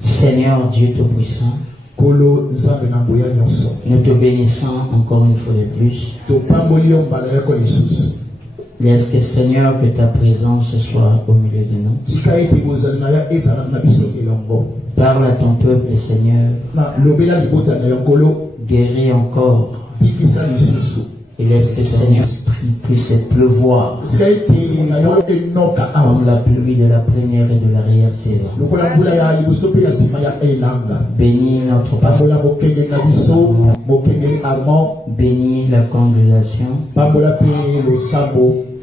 Seigneur Dieu Tout-Puissant, nous te bénissons encore une fois de plus. Laisse que Seigneur, que ta présence soit au milieu de nous. Parle à ton peuple, Seigneur. Guéris encore. Et laisse que Seigneur puisse pleuvoir comme la pluie de la première et de l'arrière-saison. Bénis notre pasteur. Bénis la congrégation.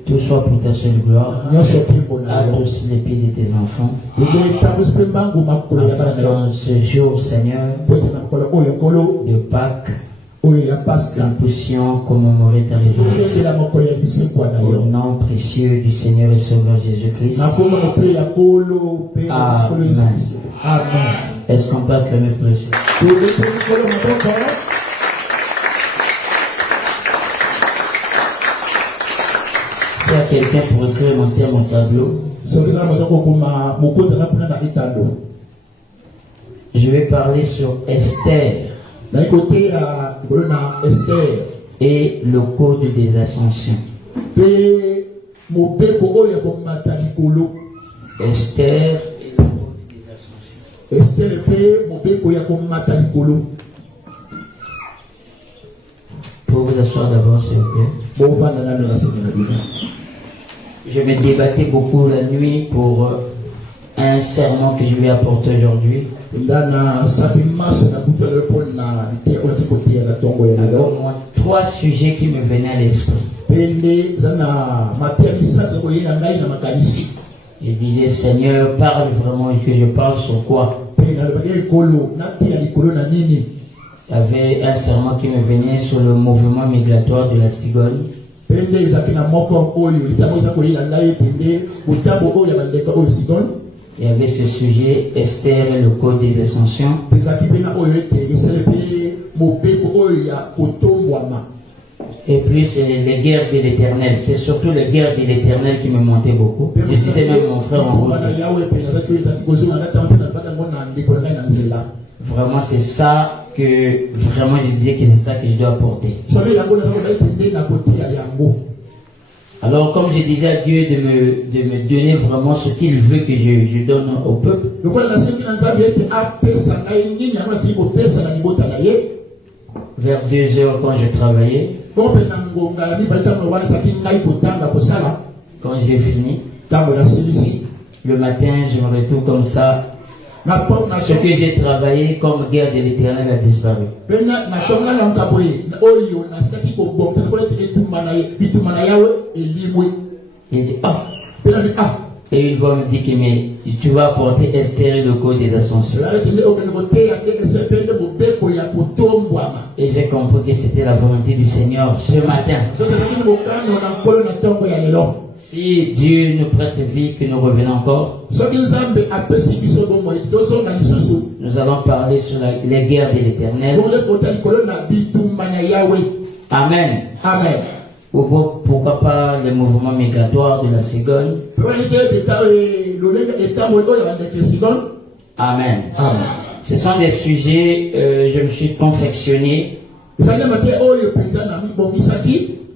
Tout soit pour ta seule gloire. Adoucis les pieds de tes enfants. Dans ce jour, Seigneur, de Pâques, nous puissions commémorer ta résurrection. Au nom précieux du Seigneur et Sauveur Jésus-Christ. Amen. Est-ce qu'on peut acclamer pour le Seigneur? Si y a quelqu'un pour écrire mon tableau, je vais parler sur Esther et le code des ascensions. Esther et le code des ascensions. Pour vous asseoir d'abord, s'il vous plaît. Je me débattais beaucoup la nuit pour un sermon que je vais apporter aujourd'hui. Alors, moi, 3 sujets qui me venaient à l'esprit. Je disais, Seigneur, parle vraiment et que je parle sur quoi? Il y avait un serment qui me venait sur le mouvement migratoire de la cigogne. Il y avait ce sujet, Esther et le code des ascensions. Et puis c'est les guerres de l'Éternel. C'est surtout les guerres de l'Éternel qui me montaient beaucoup. Je disais même mon frère en route. Vraiment c'est ça que vraiment je disais que c'est ça que je dois apporter. Alors comme je disais à Dieu de me donner vraiment ce qu'il veut que je donne au peuple. Vers 2 heures quand je travaillais, quand j'ai fini, le matin je me retrouve comme ça. Ce que j'ai travaillé comme guerre de l'Éternel a disparu. Il dit et une voix me dit que mais tu vas apporter Esther et le code des ascensions. Et j'ai compris que c'était la volonté du Seigneur ce matin. Si Dieu nous prête vie, que nous revenons encore, nous allons parler sur les guerres de l'Éternel. Amen. Amen. Ou pourquoi pas les mouvements migratoires de la cigogne. Amen. Amen. Ce sont des sujets, je me suis confectionné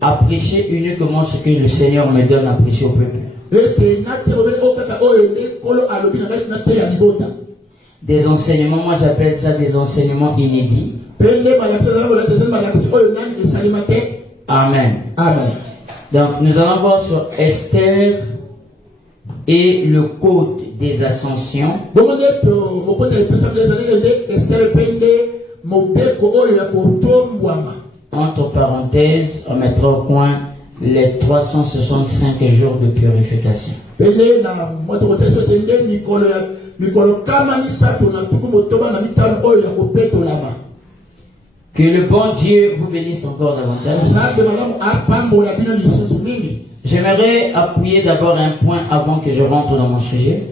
à prêcher uniquement ce que le Seigneur me donne à prêcher au peuple. Des enseignements, moi j'appelle ça des enseignements inédits. Amen. Amen. Donc nous allons voir sur Esther et le code des ascensions. Entre parenthèses, on mettra au coin les 365 jours de purification. Que le bon Dieu vous bénisse encore davantage. J'aimerais appuyer d'abord un point avant que je rentre dans mon sujet.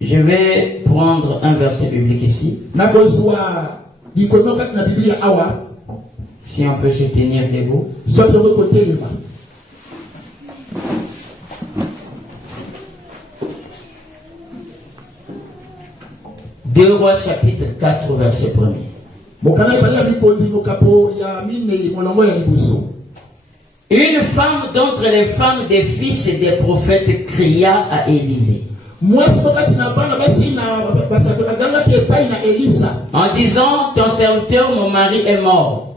Je vais prendre un verset biblique ici. Si on peut se tenir debout. 2 Rois chapitre 4 verset 1er. Une femme d'entre les femmes des fils des prophètes cria à Élisée en disant, ton serviteur, mon mari est mort.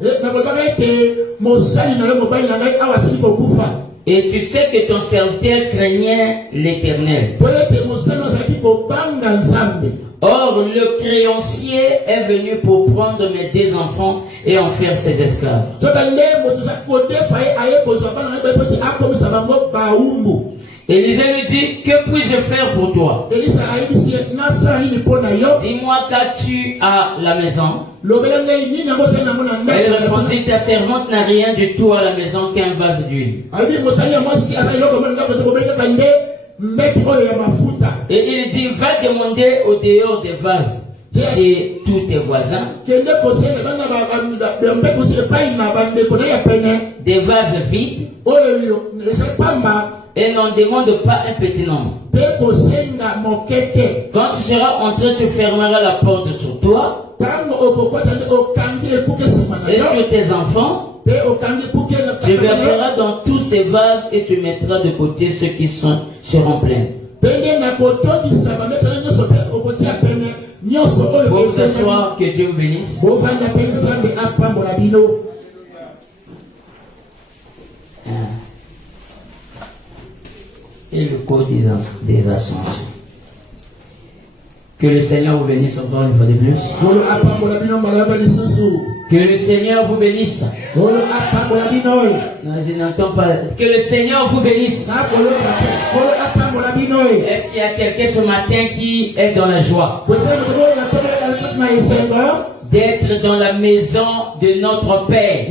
Et tu sais que ton serviteur craignait l'Éternel. Or, le créancier est venu pour prendre mes 2 enfants et en faire ses esclaves. Élisée lui dit, que puis-je faire pour toi? Dis-moi, qu'as-tu à la maison? Elle répondit, ta servante n'a rien du tout à la maison qu'un vase d'huile. Et il dit, va demander au dehors des vases chez tous tes voisins des vases vides et n'en demande pas un petit nombre. Quand tu seras entré, tu fermeras la porte sur toi et sur tes enfants. Tu verseras dans tous ces vases et tu mettras de côté ceux qui seront pleins. Pour vous asseoir, que Dieu vous bénisse. C'est le code des ascensions. Que le Seigneur vous bénisse encore une fois de plus. Que le Seigneur vous bénisse. Non, je n'entends pas. Que le Seigneur vous bénisse. Est-ce qu'il y a quelqu'un ce matin qui est dans la joie d'être dans la maison de notre Père?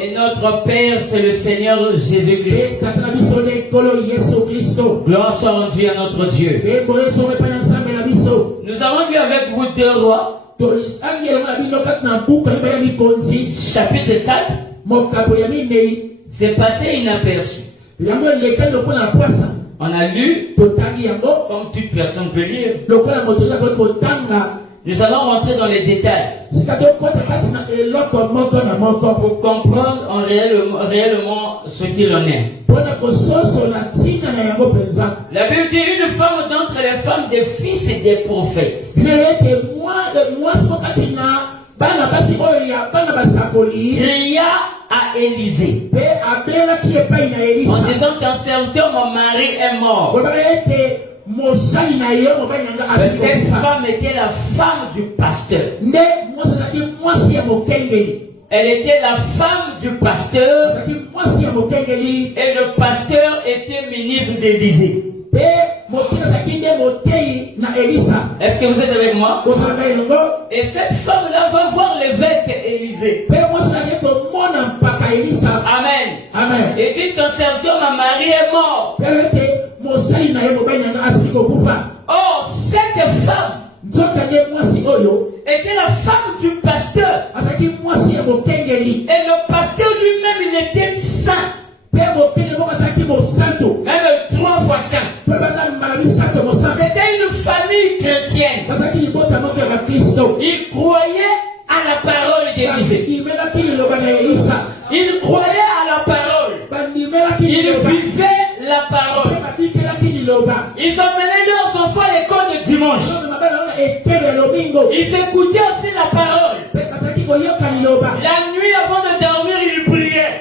Et notre Père, c'est le Seigneur Jésus-Christ. Gloire soit rendue à notre Dieu. Nous avons lu avec vous 2 Rois chapitre 4. C'est passé inaperçu. On a lu comme toute personne peut lire. Nous allons rentrer dans les détails pour comprendre réellement ce qu'il en est. La Bible dit, une femme d'entre les femmes des fils et des prophètes cria à Élisée en disant, ton serviteur, mon mari est mort. Cette femme était la femme du pasteur. Elle était la femme du pasteur et le pasteur était ministre d'Élisée. Est-ce que vous êtes avec moi? Et cette femme-là va voir l'évêque Élisée. Amen. Amen. Et dit, ton serviteur, ma mari est mort. Or, cette femme était la femme du pasteur. Et le pasteur lui-même, il était saint. Même 3 fois saint. C'était une famille chrétienne. Il croyait à la parole d'Élisée. Il croyait à la parole. Il vivait la parole. Ils emmenaient leurs enfants à l'école de dimanche. Ils écoutaient aussi la parole. La nuit avant de dormir, ils priaient.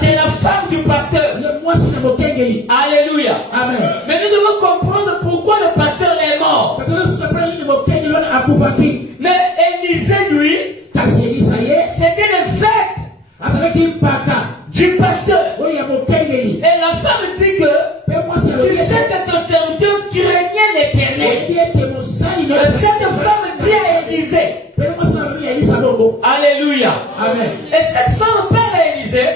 C'est la femme du pasteur. Alléluia. Amen. Mais nous devons comprendre pourquoi le pasteur est mort. Mais Élisée, lui, c'était l'évêque du pasteur. Et la femme dit que tu sais que ton serviteur craignait l'Éternel. Cette femme dit à Élisée. Alléluia. Amen. Et cette femme parle à Élisée.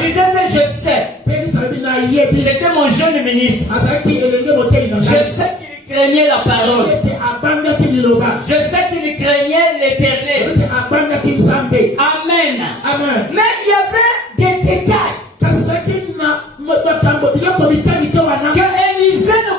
Élisée, je sais. C'était mon jeune ministre. Je sais qu'il craignait la parole. Je sais qu'il craignait l'Éternel. Amen. Amen. Mais il y avait des détails que Élisée ne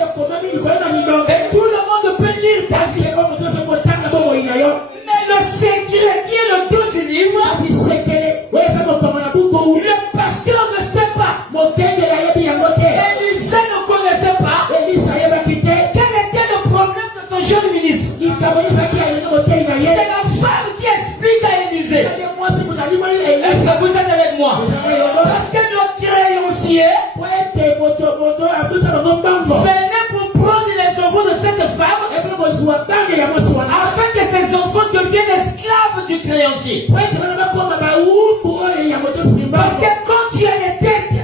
Et tout le monde peut lire ta vie. Mais le secret qui est le dos du livre, le pasteur ne sait pas. Élisée ne connaissait pas. Quel était le problème de son jeune ministre? C'est la femme qui explique à Élisée. Est-ce que vous êtes avec moi? Parce que nos créanciers venaient pour prendre les enfants de cette femme afin que ces enfants deviennent esclaves du créancier. Parce que quand tu as les têtes,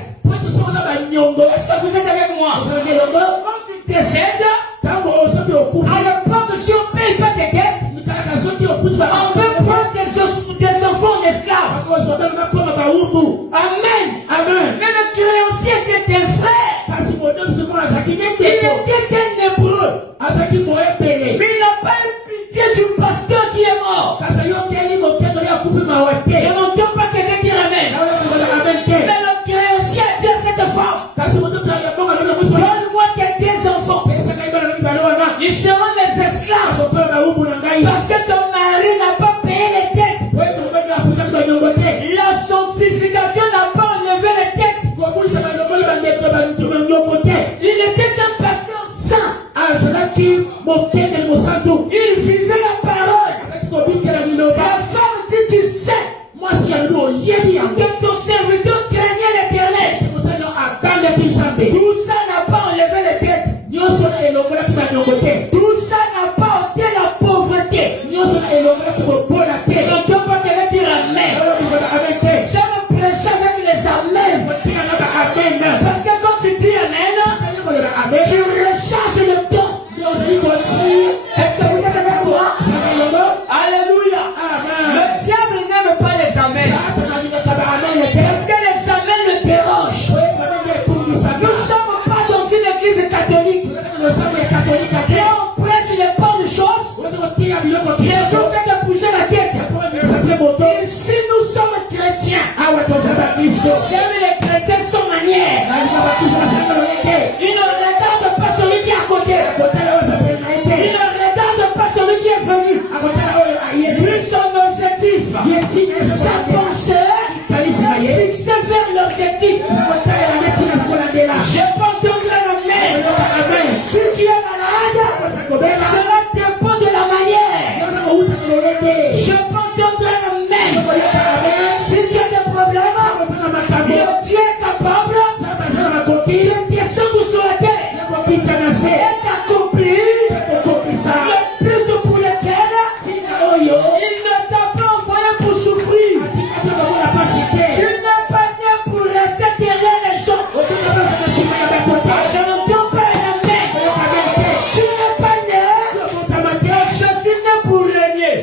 est-ce que vous êtes avec moi? Quand tu décèdes, à l'époque, si on ne paye pas tes dettes, on peut prendre des enfants en esclaves. Amen. Mais le créancier était un frère. Il était un hébreu. Mais il n'a pas eu pitié du pasteur qui est mort. Je n'entends pas quelqu'un dire Amen. Mais le créancier a dit à cette femme, donne-moi tes enfants. Ils seront les esclaves. Parce que ton mari n'a pas payé les dettes. La sanctification n'a pas enlevé les dettes. Il était un pasteur saint. Il vivait la parole. La femme dit, tu sais, que ton serviteur craignait l'Éternel. Tout ça n'a pas enlevé les dettes. Tout ça n'a pas ôté la pauvreté. Donc, on peut dire Amen. Je me prêche avec les Amen. Parce que quand tu dis Amen, tu recharges le temps. Est-ce que vous êtes avec moi? Alléluia. Le diable n'aime pas les Amen. Parce que les Amen le dérangent. Nous ne sommes pas dans une église catholique. Et on prêche les bonnes choses. Les gens font bouger la tête. Et si nous sommes chrétiens, j'aime les chrétiens sans manière. Ils ne regardent pas celui qui est à côté. Ils ne regardent pas celui qui est venu. Lui, son objectif, sa pensée, fixée vers l'objectif. Je peux entendre Amen. Si tu es malade, cela dépend de la manière. Je peux entendre Amen. Si tu as des problèmes, Dieu est capable de descendre sur la terre et d'accomplir le but pour lequel il ne t'a pas envoyé pour souffrir. Tu n'es pas né pour rester derrière les gens. Je n'entends pas Amen. Tu n'es pas né. Je suis né pour régner.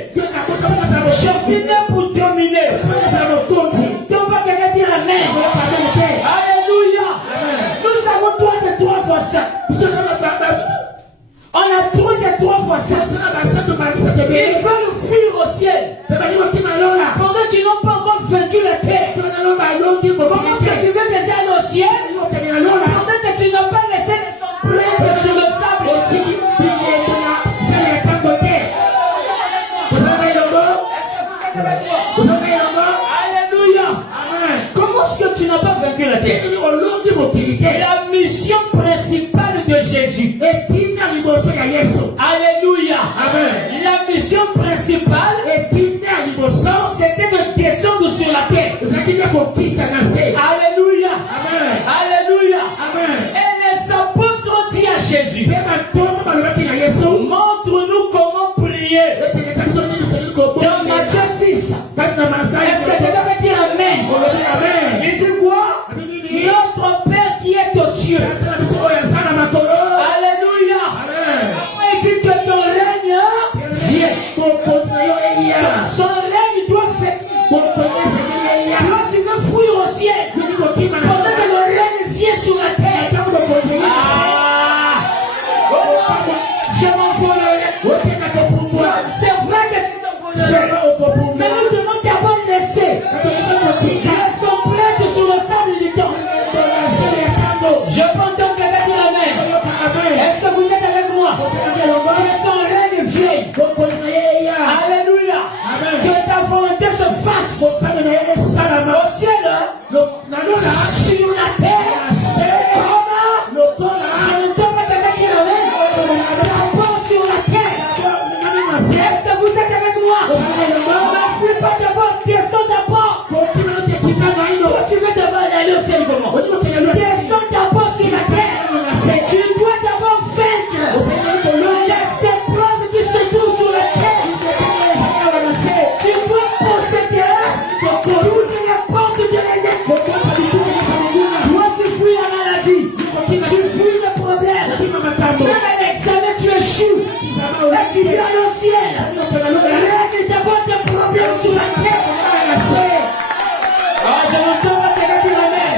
Je suis né pour dominer. Donc pas quelqu'un dire Amen. Alléluia. Nous avons droit de 3 fois ça. On a droit de 3 fois ça. Ils veulent fuir au ciel. Pendant qu'ils n'ont pas encore vaincu la terre. Comment est-ce que tu veux déjà aller au ciel? Pendant que tu n'as pas laissé les empreintes sur le sable. Alléluia. Comment est-ce que tu n'as pas vaincu la terre? La mission principale de Jésus. Alléluia. La mission principale, c'était de descendre sur la terre. Alléluia. Alléluia. Et les apôtres ont dit à Jésus, montre-nous comment prier. Dans Matthieu 6. Est-ce que tu vas dire Amen? Il dit quoi? Notre Père qui est aux cieux. Alléluia. Il dit que ton règne vient. Son règne doit faire. Toi tu veux fuir au ciel. Pendant que le règne vient sur la terre. Je m'en Même un examen, tu échoues. Et tu viens au ciel. Règle d'abord tes problèmes sur la terre. Ah, je n'entends pas tes gars dire amen.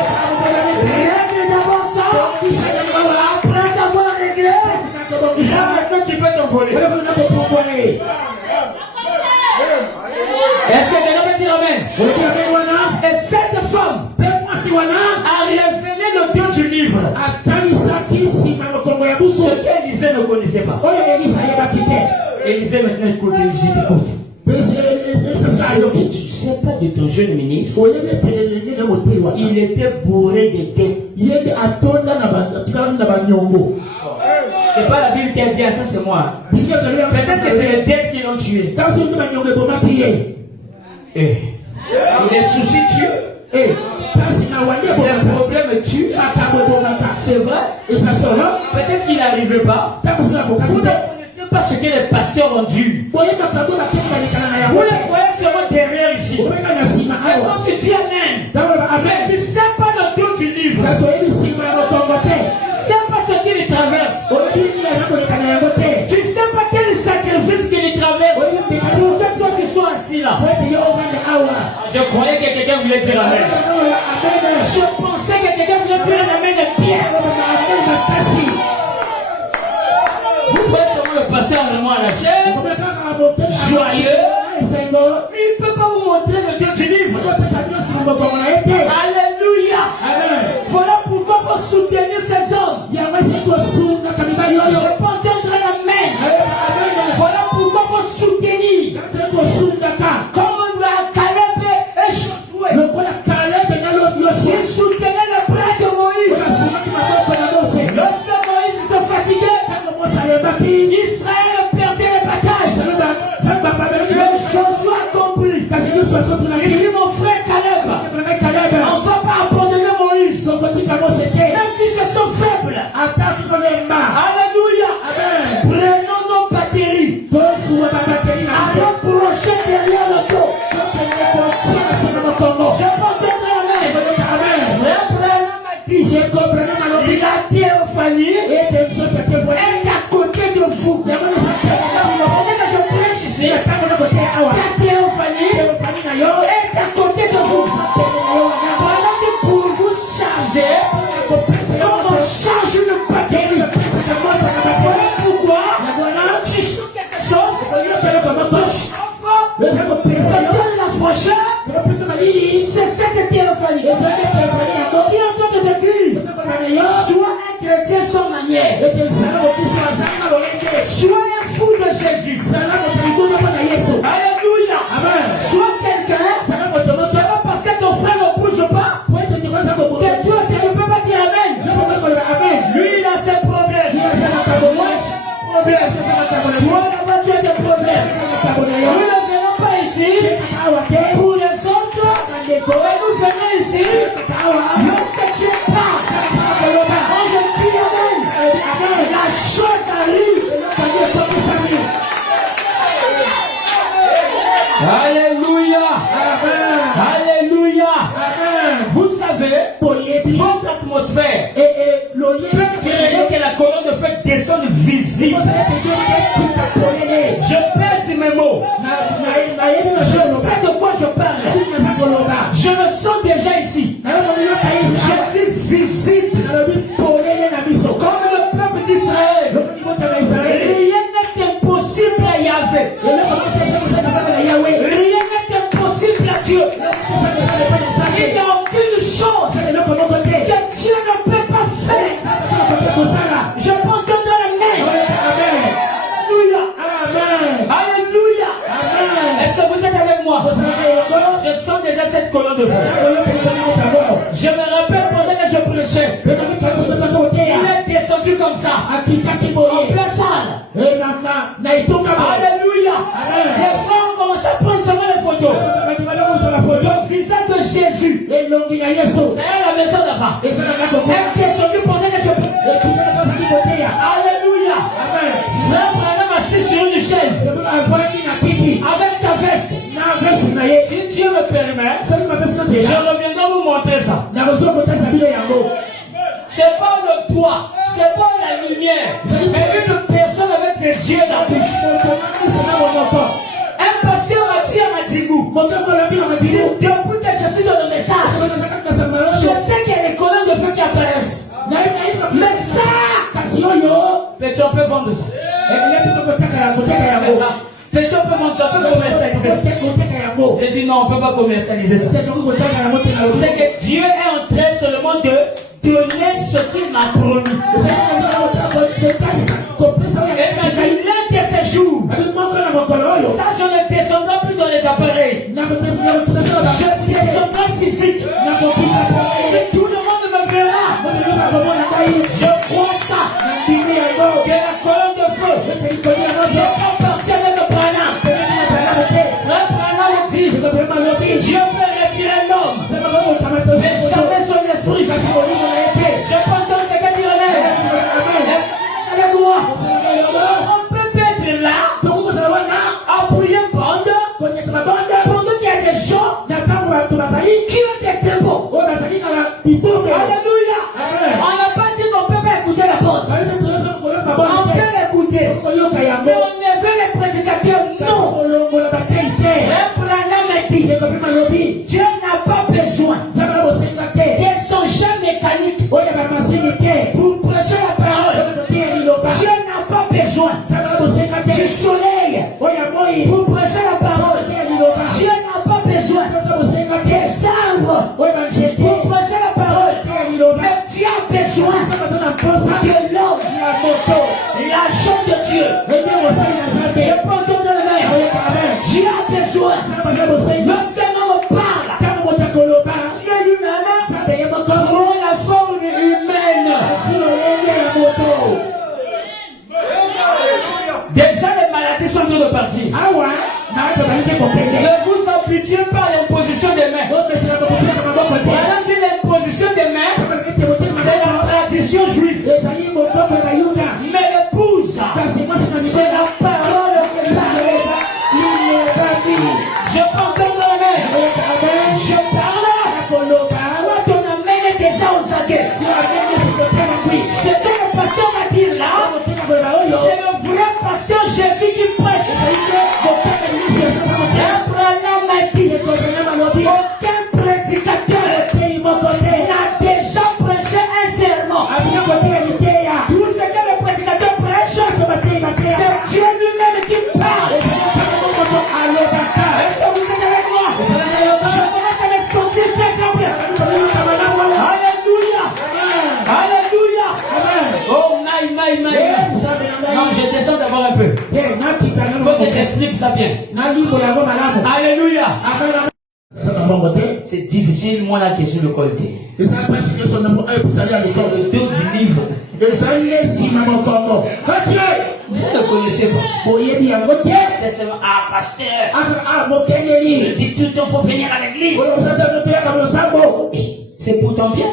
Règle d'abord ça. Après avoir réglé, ça maintenant tu peux t'envoler. Est-ce que quelqu'un peut dire amen? Et cette femme a révélé le Dieu du livre. Ce qu'Élisée ne connaissait pas. Élisée maintenant écoute, Jésus écoute. Tu ne sais pas de ton jeune ministre. Il était bourré de dettes. C'est pas la Bible qui est bien, ça c'est moi. Peut-être que c'est les dettes qui l'ont tué. Et les soucis tuent. Les problèmes tuent. C'est vrai. Peut-être qu'il n'arrivait pas. Vous ne connaissez pas ce que les pasteurs ont dû. Vous les voyez seulement derrière ici. Et quand tu dis amen, mais tu ne sais pas le Dieu du livre. Tu ne sais pas ce qu'il traverse. Tu ne sais pas quel sacrifice qu'il traverse pour que toi tu sois assis là. Je croyais que quelqu'un voulait dire amen. Je pensais que quelqu'un voulait dire un amen de pierre. Vous voyez comment le pasteur vraiment à la chair, joyeux, mais il ne peut pas vous montrer le Dieu du livre. Alléluia. Voilà pourquoi il faut soutenir ces hommes. Je peux entendre l'amen. Voilà pourquoi il faut soutenir. Comme Caleb et Josué. Ils soutenaient le bras de Moïse. Lorsque Moïse se fatiguait, Israël perdait les batailles. Josué a compris. Il dit mon frère Caleb, on ne va pas abandonner Moïse. Même s'ils se sont faibles. Alléluia. Prenons nos batteries. Allons projeter derrière le dos. Je m'entendrai la main. Frère Branham m'a dit, la théophanie est à côté de vous. On est que je prêche ici. La théophanie est à côté de vous. Voilà que pour vous charger, comme on charge une batterie. Voilà pourquoi tu sens quelque chose. C'est la fraîcheur. C'est cette théophanie. Qui entend te dire, sois un chrétien sans manière. Sois un fou de Jésus. Alléluia. Sois quelqu'un. C'est pas parce que ton frère ne bouge pas que toi tu ne peux pas dire amen. Lui il a ses problèmes. Moi j'ai des problèmes. Toi là-bas tu as des problèmes. Nous ne venons pas ici pour les autres. Et nous venons ici lorsque tu es pas. Quand je dis amen, la chose arrive. Alléluia. Alléluia. Vous savez, votre atmosphère peut créer que la colonne de feu descende visible. Je pèse mes mots. Je sais de quoi je parle. Je le sens déjà ici. Je suis visible. Comme le peuple d'Israël. Rien n'est impossible à Yahvé. Rien n'est impossible à Dieu. Il n'y a aucune chose que Dieu ne peut pas faire. Je peux entendre la main. Alléluia. Alléluia. Est-ce que vous êtes avec moi? Je sens déjà cette colonne de feu. Je me rappelle pendant que je prêchais. Il est descendu comme ça. En plein salle. Alléluia. Les frères ont commencé à prendre seulement les photos. Le visage de Jésus. C'est à la maison là-bas. Elle est descendue pendant que je prêchais. Alléluia. Frère Branham assis sur une chaise. Avec sa veste. Si Dieu me permet, je reviendrai vous montrer ça. C'est pas le toit, c'est pas la lumière, Petit, on peut vendre ça. Petit, on peut vendre ça, on peut commercialiser ça. J'ai dit non, on ne peut pas commercialiser ça. C'est que Dieu est en train seulement de donner ce qu'il m'a promis. Et m'a dit l'un de ces jours, ça je ne descendrai plus dans les appareils. Je descendrai physique. Et tout le monde me verra. Je crois ça. Que la colonne de feu n'est pas partie avec le Branham. Frère Branham dit, Dieu peut retirer l'homme, mais jamais son esprit. Je peux entendre quelqu'un dire amen. Est-ce que vous êtes avec moi? On peut être là, appuyer bande, pendant qu'il y a des gens qui ont des tempos. Alléluia. On n'a pas dit qu'on ne peut pas écouter la bande. On peut l'écouter. Mais on ne veut les prédicateurs, non. Dieu n'a pas besoin des songeurs mécaniques pour prêcher la parole. Dieu n'a pas besoin du soleil pour prêcher la parole. Dieu n'a pas besoin des arbres pour prêcher la parole. Mais Dieu a besoin de l'homme, l'agent de Dieu. Je peux entendre le maire. Dieu a besoin. Lorsqu'un homme parle, Dieu lui-même prend la forme humaine. Déjà les maladies sont en train de partir. Ne vous habituez pas à l'imposition des mains. Madame dit l'imposition des mains, c'est la tradition juive. Mais l'épouse, c'est la parole de parler. Je peux entendre la main. Je parle. Toi, ton amène est déjà au saguet. Ce que le pasteur va dire là, c'est le vrai pasteur Jésus qui prêche. Abraham a dit, aucun prédicateur n'a déjà prêché un serment. Tout ce que le prédicateur prêche, c'est Dieu lui-même qui parle. Est-ce que vous êtes avec moi? Je commence à me sentir très tremblé. Alléluia. Alléluia. Oh, my. Non, je descends d'abord un peu. Il faut que j'explique ça bien. Alléluia. C'est difficile, moi là qui suis le colté. C'est le dos du livre. Vous ne connaissez pas. C'est seulement, pasteur. Il dit tout le temps, il faut venir à l'église. C'est pourtant bien.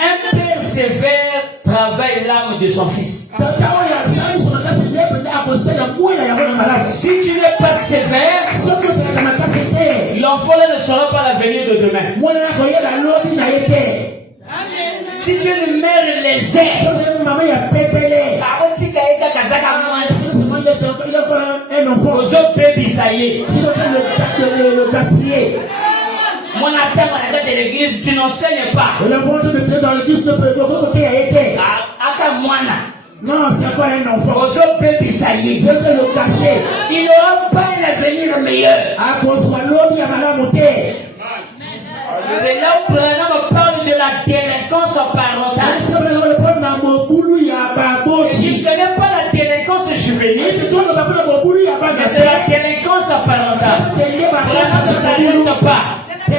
Un père sévère travaille l'âme de son fils. Si tu n'es pas sévère, l'enfant ne sera pas l'avenir de demain. Si tu es une mère légère, mon attente à la tête de l'église, tu n'enseignes pas. Non, c'est pas un enfant. Je vais le cacher. Il n'aura pas un avenir meilleur. C'est là où Branham parle de la délinquance parentale. Ce n'est pas la délinquance juvénile, mais c'est la délinquance parentale. Branham ne s'arrête pas. Il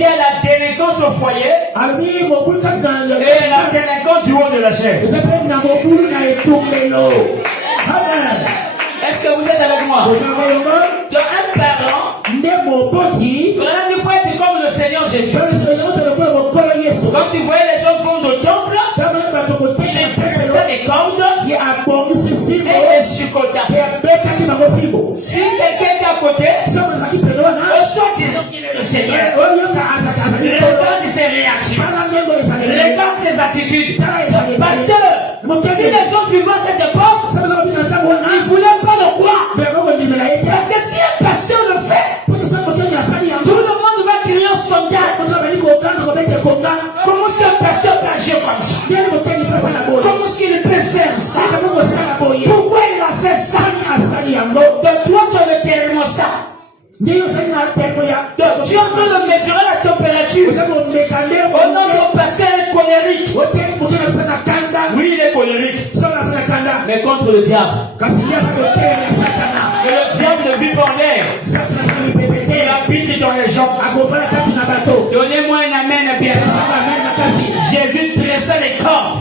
y a la délinquance au foyer et la délinquance du haut de la chair. Est-ce que vous êtes avec moi? De un parent, Branham faut être comme le Seigneur Jésus. Quand tu voyais les gens font de temple, il faisait des cordes et des chicotas. Si quelqu'un est à côté, soit disons qu'il est le Seigneur, regarde ses réactions, regarde ses attitudes. Pasteur, si les gens vivaient à cette époque, ils ne voulaient pas le croire. Parce que si un pasteur le fait, tout le monde va crier un sondage. Comment est-ce qu'un pasteur peut agir comme ça? Comment est-ce qu'il peut faire ça? Pourquoi il a fait ça? Donc toi tu as le thermostat. Donc tu es en train de mesurer la température. Oh non, ton pasteur est colérique. Oui, il est colérique. Mais contre le diable. Mais le diable ne vit pas en l'air. Il habite dans les gens. Donnez-moi un amen bien. Jésus tressait les corps.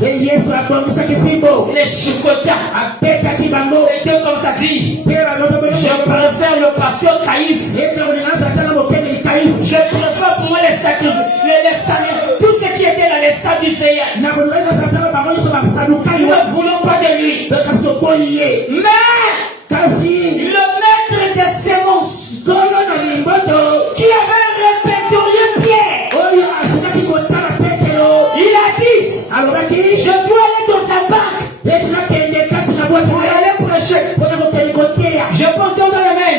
Les chicota. Et Dieu comme ça dit. Je préfère le pasteur Caïphe. Je préfère pour moi les sacrifices. Tout ce qui était dans les Sadducéens. Nous ne voulons pas de lui. Mais le maître des sémences qui avait répertorié Pierre, il a dit, je dois aller dans sa barque pour aller prêcher. Je peux entendre la main.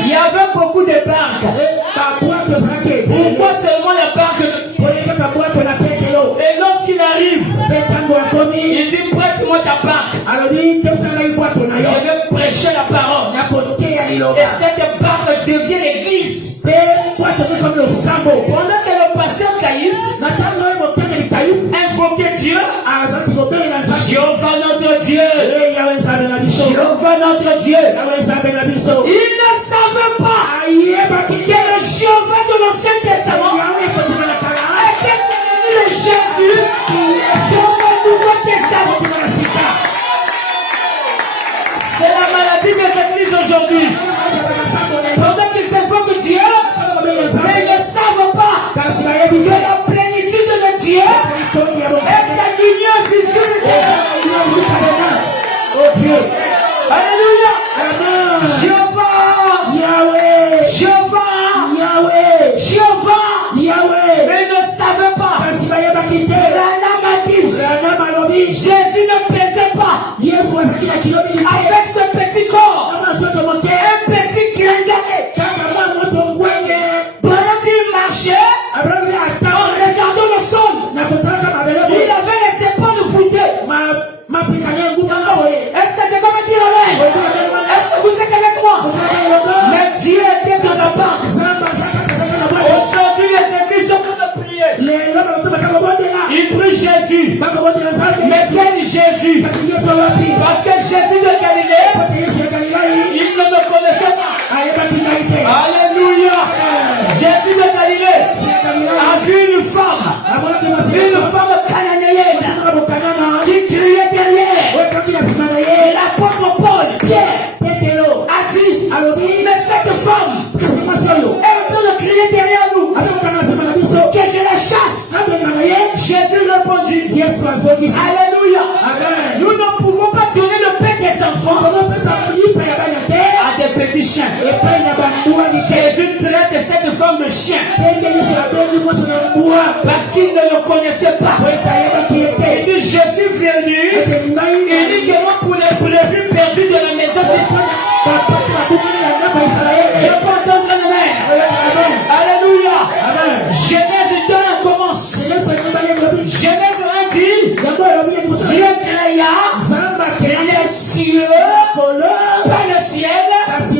Il y avait beaucoup de barques. Pourquoi seulement la barque? Et lorsqu'il arrive, il dit, prête-moi ta barque. Je vais prêcher la parole. Et cette barque devient l'église. Pendant que le pasteur Caïphe invoquait Dieu, Jéhovah notre Dieu, Jéhovah notre Dieu, il ne savait pas que le Jéhovah de l'Ancien Testament était le Jésus du Nouveau Testament. C'est la maladie des églises aujourd'hui. Pendant qu'ils s'invoquent Dieu, mais ils ne savent pas que la plénitude de Dieu est la lumière visible de Dieu. Oh Dieu. Alléluia. Jéhovah. Yahweh. Jéhovah. Yahweh. Jéhovah. Yahweh. Mais ils ne savaient pas. Jésus ne pesait pas. Avec ce petit corps. Un petit gringalet. Pendant qu'il marchait, en regardant le sol, il avait les épaules voûtées. Est-ce que tu peux dire amen? Est-ce que vous êtes avec moi? Mais Dieu était dans la barque. Aujourd'hui, les églises sont en train de prier. Ils prient Jésus. Mais quel Jésus? Parce que Jésus de Galilée, il ne me connaissait pas. Alléluia. Jésus de Galilée a vu une femme cananéenne qui criait derrière. L'apôtre Paul, Pierre, a dit, mais cette femme est en train de crier derrière nous. Que je la chasse. Jésus répondit, alléluia. Amen. Nous ne pouvons pas donner le pain des enfants à des petits chiens. Jésus traite cette femme de chien parce qu'il ne le connaissait pas. Il dit, je suis venu. Il dit que moi pour les brebis perdues de la maison d'Israël. Je peux entendre le même. Alléluia. Genèse 2 commence. Genèse 1 dit, Dieu créa les cieux, pas le ciel. Si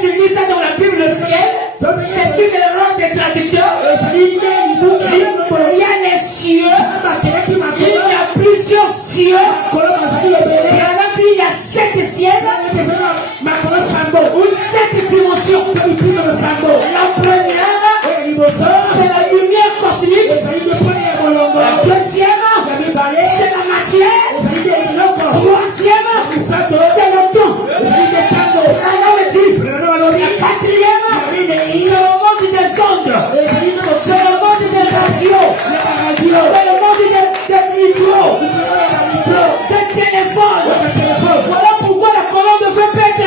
tu lis ça dans la Bible, le ciel, c'est une erreur des traducteurs. Dieu créa les cieux. Il y a plusieurs cieux. Il y a 7 ciels ou 7 dimensions. La première, c'est la lumière cosmique. La deuxième, c'est la matière. Troisième, c'est le temps. La quatrième, c'est le monde des ondes. C'est le monde des radios. C'est le monde des micros, des téléphones. Voilà pourquoi la colonne de feu peut être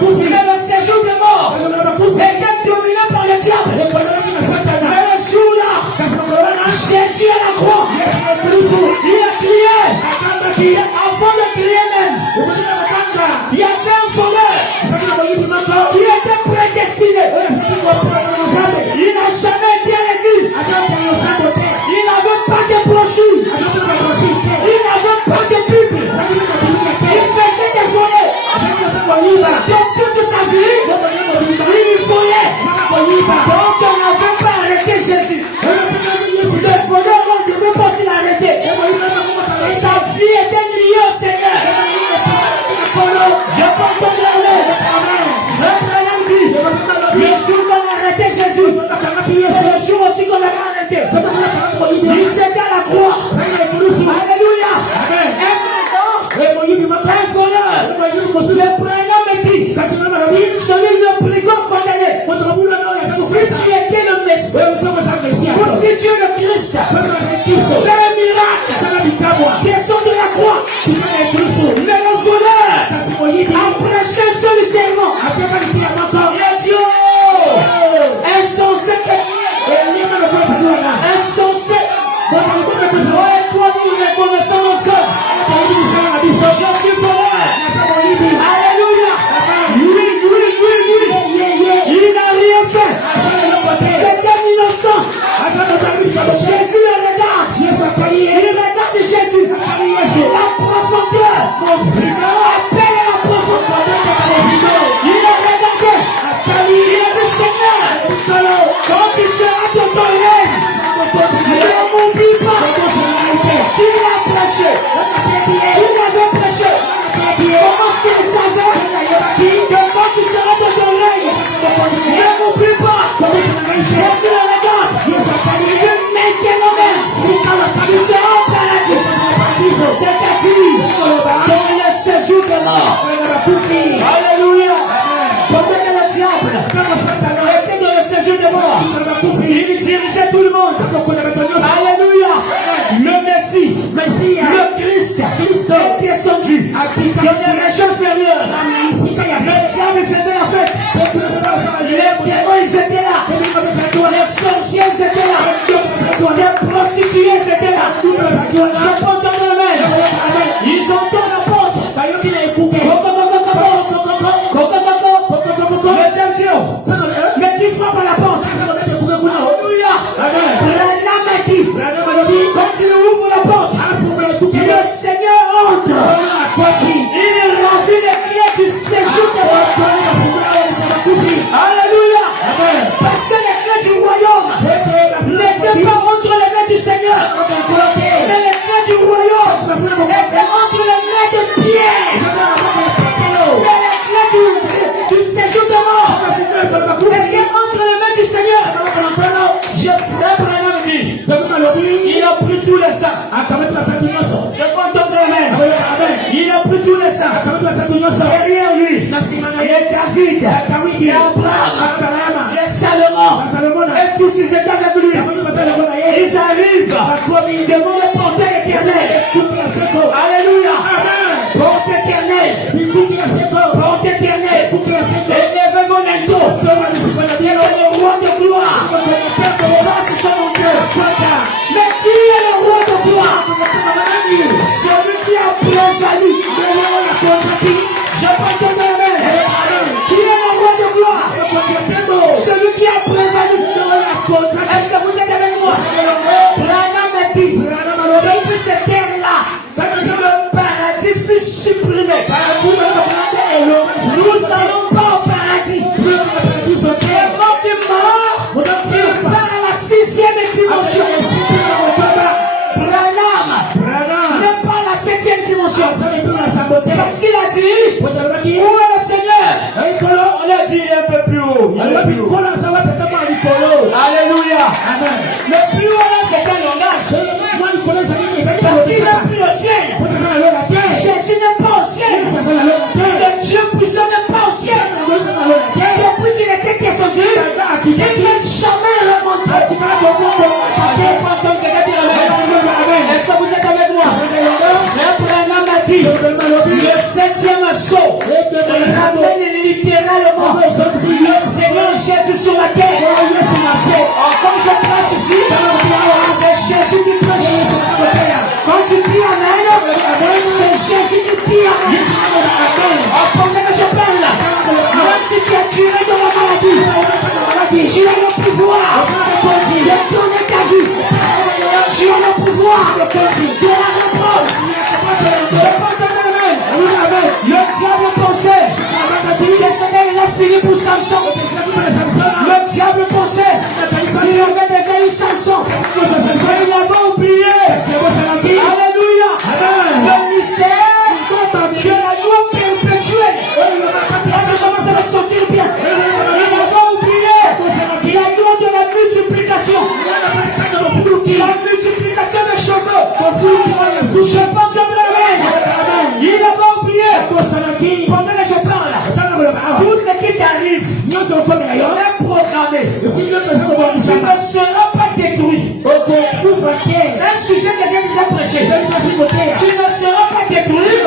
Mais le séjour des morts était dominé par le diable. Mais le jour-là, Jésus à la croix, il a crié. Avant de crier même, il y avait un voleur qui était prédestiné. Il n'a jamais été à l'église. Il n'avait pas de brochure. Il n'avait pas de Bible. Il faisait des volets. Dans toute sa vie, il volait. Donc on n'avait pas arrêté Jésus. Le voleur, on ne devait pas s'y arrêter. Sa vie était liée au Seigneur. Je peux entendre le jour qu'on a arrêté Jésus, c'est le jour aussi qu'on a arrêté. Il s'était à la croix. Alléluia. Un voleur, le prénom est dit, celui le brigand condamné. Si tu étais le Messie, ou si tu es le Christ, fais un miracle, descends de la croix. Mais le voleur a prêché seulement. Il a dit, oh, insensé que tu es. Insensé. Ouais, toi, nous reconnaissons nos œuvres. Je suis voleur. Alléluia. Oui. Il n'a rien fait. C'était innocent. Jésus le regarde. Il regarde Jésus. La profondeur. Appelle la profondeur. Il a regardé. Il a dit, Seigneur, quand tu seras dans ton règne, ne m'oublie pas. Qui l'a prêché? Qui l'avait prêché? Comment est-ce qu'il savait que quand tu seras dans ton règne, ne m'oublie pas. Jésus le regarde. Il dit, maintenant même, tu seras au paradis. C'est-à-dire, dans le séjour de mort. Alléluia. Pendant que le diable était dans le séjour de mort, il dirigeait tout le monde. Alléluia. Le Messie, le Christ est descendu dans les régions inférieures. Le diable faisait la fête. Les démons ils étaient là. Les sorciers étaient là. Les prostituées étaient là. Je peux entendre le mail. Ils entendent la porte. Mais tu frappes à la porte. Alléluia. Quand tu ouvres la porte, le Seigneur entre. Il ravit les clés du séjour de votre. Alléluia. Parce que les clés du royaume n'étaient pas entre les mains du Seigneur, mais les clés du royaume étaient entre les mains de Pierre. Mais les clés du séjour de mort étaient entre les mains du Seigneur. Je ferai Branham dit, il a pris tous les sangs. Je peux entendre le même. Il a pris tous les sangs. Derrière lui, il y a David, il y a Abraham, il y a Salomon, et tous ils étaient avec lui. Ils arrivent devant le portail éternel. Alléluia. Porte éternelle. Porte éternelle. Et levez vos linteaux. Il est le roi de gloire. Ça, c'est son Dieu. Mais qui est le roi de gloire? Celui qui a prévalu. Je peux te donner. Qui est le roi de gloire? Celui qui a prévalu. Est-ce que vous êtes avec moi? Branham a dit, depuis cette terre-là, le paradis fut supprimé. Nous n'allons pas au paradis. Et mort qui mort, il part à la 6e dimension. Branham n'est pas la 7e dimension. Parce qu'il a dit, où est le Seigneur? On a dit, il est un peu plus haut. Alléluia. Le plus haut là, c'est un langage. Parce qu'il n'est plus au ciel. Jésus n'est pas au ciel. Le Dieu puissant n'est pas au ciel. Depuis qu'il était descendu, il n'est jamais remonté. Est-ce que vous êtes avec moi? Frère Branham a dit, le 7e assaut ramène l'unité Samson. Le diable pensait qu'il avait déjà eu Samson. Mais il avait oublié. Alléluia. Le mystère de la loi perpétuelle. Je commence à me sentir bien. Il avait oublié la loi de la multiplication. La multiplication des cheveux. Je pense que il avait oublié. Pendant que je parle, tout ce qui t'arrive est programmé. Tu ne seras pas détruit. C'est un sujet que j'ai déjà prêché. Tu ne seras pas détruit.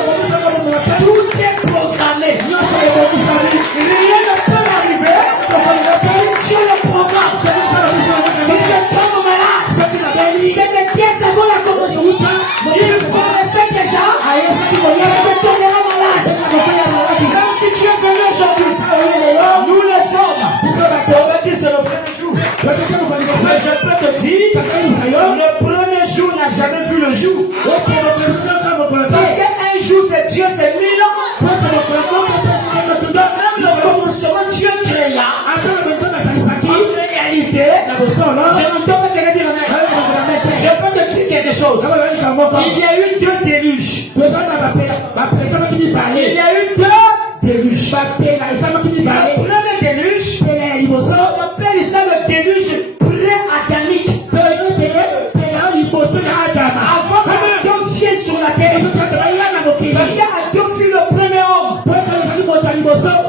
Tout est programmé. Rien ne peut m'arriver. Si Dieu le programme, si je tombe malade, c'est de pièces avant la commotion. Il connaissait déjà. Je tomberai malade. Même si tu es venu aujourd'hui, nous le sommes. On va dire c'est le premier jour. Mais je peux te dire, le premier jour n'a jamais vu le jour. Parce qu'un jour c'est Dieu, c'est 1000 ans. Donc même le commencement, Dieu créa. En réalité, je ne peux pas te dire rien. Je peux te dire quelque chose. Il y a eu 2 déluges. Il y a eu 2 déluges. Le premier déluge, on appelle ça le déluge pré-adamique. Avant qu'Adam vienne sur la terre. Parce qu'Adam fut le premier homme.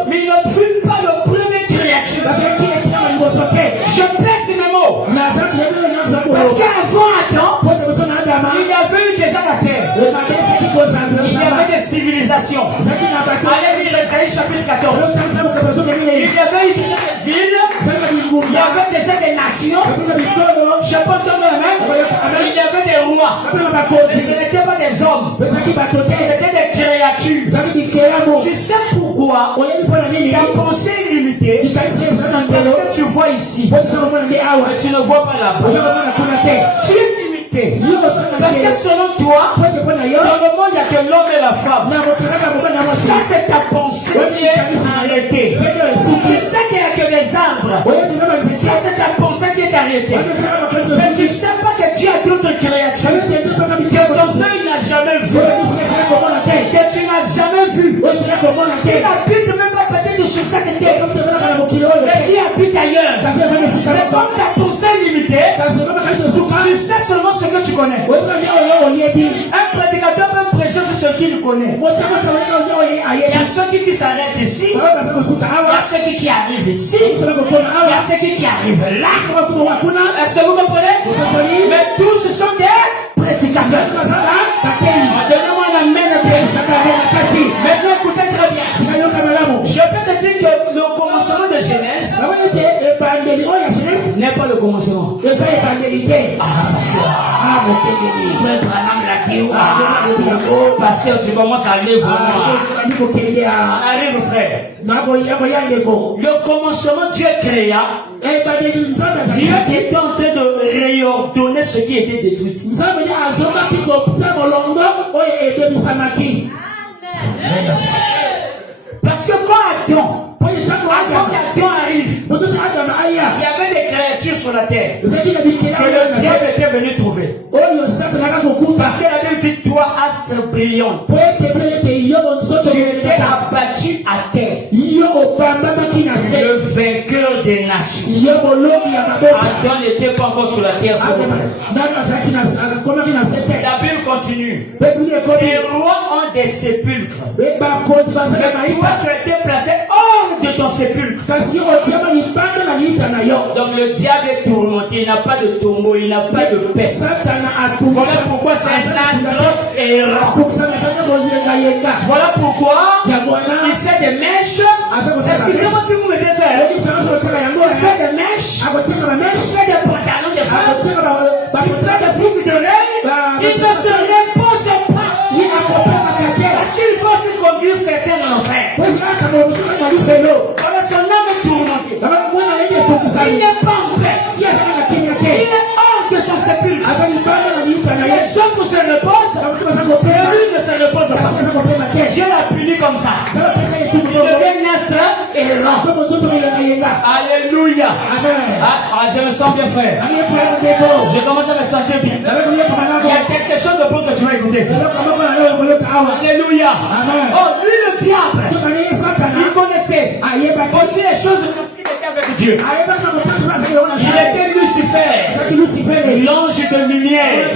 Mais il ne fut pas le premier créature. Je place mes mots. Parce qu'avant Adam, il y avait eu déjà la terre. Il y avait des civilisations. Allez lire Esaïe chapitre 14. Il y avait eu déjà des villes. Il y avait déjà des nations. Je peux entendre la main. Il y avait des rois. Mais ce n'étaient pas des hommes. C'était des créatures. Tu sais pourquoi ta pensée est limitée? Parce que tu vois ici. Mais tu ne vois pas là-bas. Tu es limité. Parce que selon toi, dans le monde, il n'y a que l'homme et la femme. Ça, c'est ta pensée qui est arrêtée. Tu sais qu'il n'y a que des arbres. Ça, c'est ta pensée qui est arrêtée. Mais tu ne sais pas que Dieu a d'autres créatures que ton œil n'a jamais vu. Que tu n'as jamais vu. Qui n'habite même pas peut-être sur cette terre. Mais qui habite ailleurs. Mais comme ta pensée est limitée, tu sais seulement ce que tu connais. Un prédicateur peut prêcher sur ce qu'il connaît. Il y a ceux qui s'arrêtent ici. Il y a ceux qui arrivent ici. Il y a ceux qui arrivent là. Est-ce que vous comprenez? Mais tous ce sont des prédicateurs. Donnez-moi la main de maintenant écoutez très bien. Je peux te dire que le commencement de Genèse n'est pas le commencement. Frère Branham l'a dit. Parce que tu commences à aller vraiment. Arrive frère. Le commencement Dieu créa. Dieu était en train de réordonner ce qui était détruit. Parce que quand Adam arrive, il y avait des créatures sur la terre que le diable était venu trouver. Parce que la Bible dit, toi, astre brillant, tu étais abattu à terre. Le vainqueur des nations. Adam n'était pas encore sur la terre. La Bible continue. Les rois ont des sépulcres. Mais toi, tu as été placé hors de ton sépulcre. Donc le diable est tourmenté. Il n'a pas de tombeau, il n'a pas de paix. Voilà pourquoi c'est un astre errant. Voilà pourquoi il fait des mèches. Excusez-moi si vous mettez ça. Il fait des mèches. Il fait des pantalons de femmes. Il fait des boucles d'oreilles. Il ne se repose pas. Parce qu'il faut se conduire certains en enfer. Voilà, son âme est tourmentée. Il n'est pas en paix. Il est hors de son sépulcre. Les autres se reposent, mais lui ne se repose pas. Dieu l'a puni comme ça. Il devient un astre errant. Alléluia. Amen. Ah, je me sens bien, frère. Je commence à me sentir bien. Il y a quelque chose de bon que tu vas écouter ça. Alléluia. Amen. Oh, lui, le diable, il connaissait aussi les choses parce qu'il était avec Dieu. Il était Lucifer, l'ange de lumière.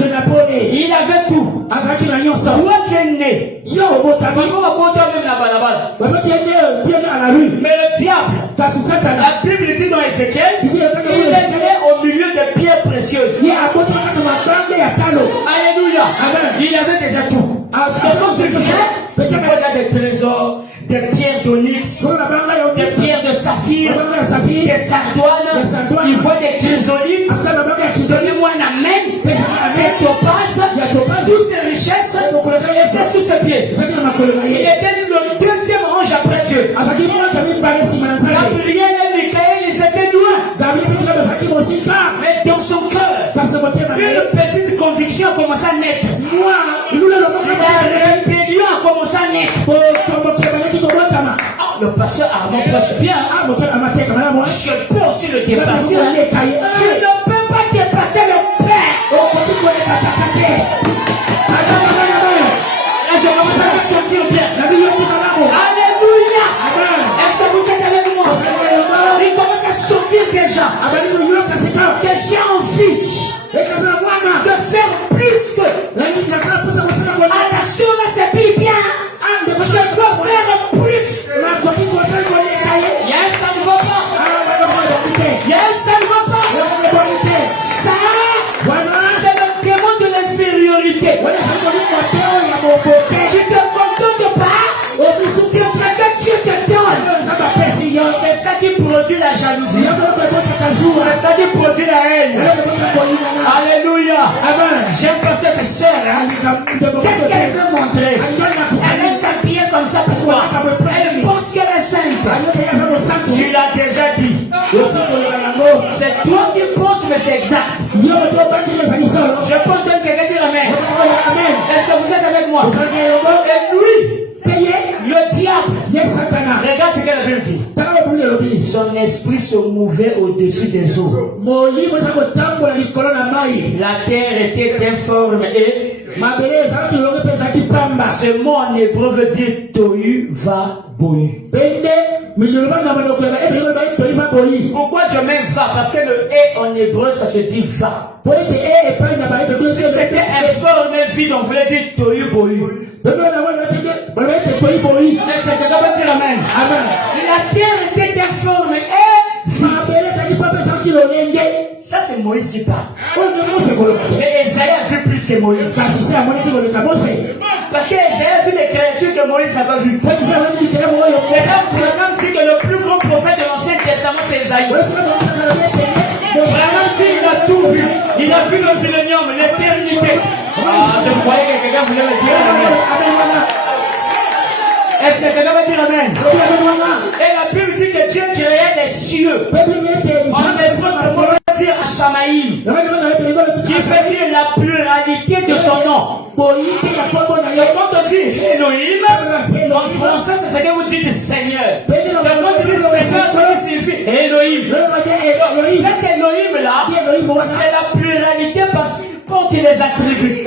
Il avait tout. Toi, tu es né. Il faut apporter même là-bas. Mais le diable, la Bible dit dans Ézéchiel, il est né au milieu de pierres précieuses. Alléluia. Il avait déjà tout. Et comme tu disais, il faut des trésors, des pierres d'onyx, des pierres de saphir, des sardoines, il faut des chrysolites. Donnez-moi un amen, des topazes, toutes ces richesses, et c'est sous ses pieds. Il était le deuxième ange après Dieu. Gabriel et Michael, ils étaient loin. Mais dans son cœur, une petite conviction a commencé à naître. La rébellion a commencé à naître. Le pasteur Armand prêche bien. Je peux aussi le dépasser. Tu ne peux pas dépasser le Père. Là, je commence à me sentir bien. Alléluia. Est-ce que vous êtes avec moi? Il commence à sortir déjà. Que j'ai envie de faire plus que. Attention là, c'est plus bien. Je peux faire plus. Yes, ça ne va pas. Yes, ça ne va pas. Ça, c'est le démon de l'infériorité. Tu te contentes pas. Tu fais que Dieu te donne. C'est ça qui produit la jalousie. C'est ça qui produit la haine. Alléluia. J'aime pas cette sœur. Qu'est-ce qu'elle veut montrer? Elle aime s'habiller comme ça. Pourquoi? Elle pense qu'elle est sainte. Tu l'as déjà dit. C'est toi qui penses, mais c'est exact. Je pense que c'est dire amen. Est-ce que vous êtes avec moi? Et lui, le diable, regarde ce qu'elle a dit. Son esprit se mouvait au-dessus des eaux. La terre était informe et ce mot en hébreu veut dire tohu va bohu. Pourquoi je mets va? Parce que le et en hébreu ça se dit va. Si c'était informe et vide, on voulait dire tohu bohu. Est-ce que quelqu'un peut dire amen? La terre était informe et vide. Ça c'est Moïse qui parle. Mais Esaïe a vu plus que Moïse. Parce que Esaïe a vu des créatures que Moïse n'a pas vues. C'est là où Branham dit que le plus grand prophète de l'Ancien Testament c'est Esaïe. Branham dit qu'il a tout vu. Il a vu le millénium, l'éternité. Je croyais que quelqu'un voulait me dire amen. Est-ce que quelqu'un va dire amen? Et la Bible dit que Dieu créait les cieux. En hébreu, ce mot veut dire Shamaïm, qui veut dire la pluralité de son nom. Et quand on dit Elohim, en français, c'est ce que vous dites Seigneur. Et quand on dit Seigneur, ça signifie Elohim. Cet Elohim-là, c'est la pluralité parce qu'il porte les attributs.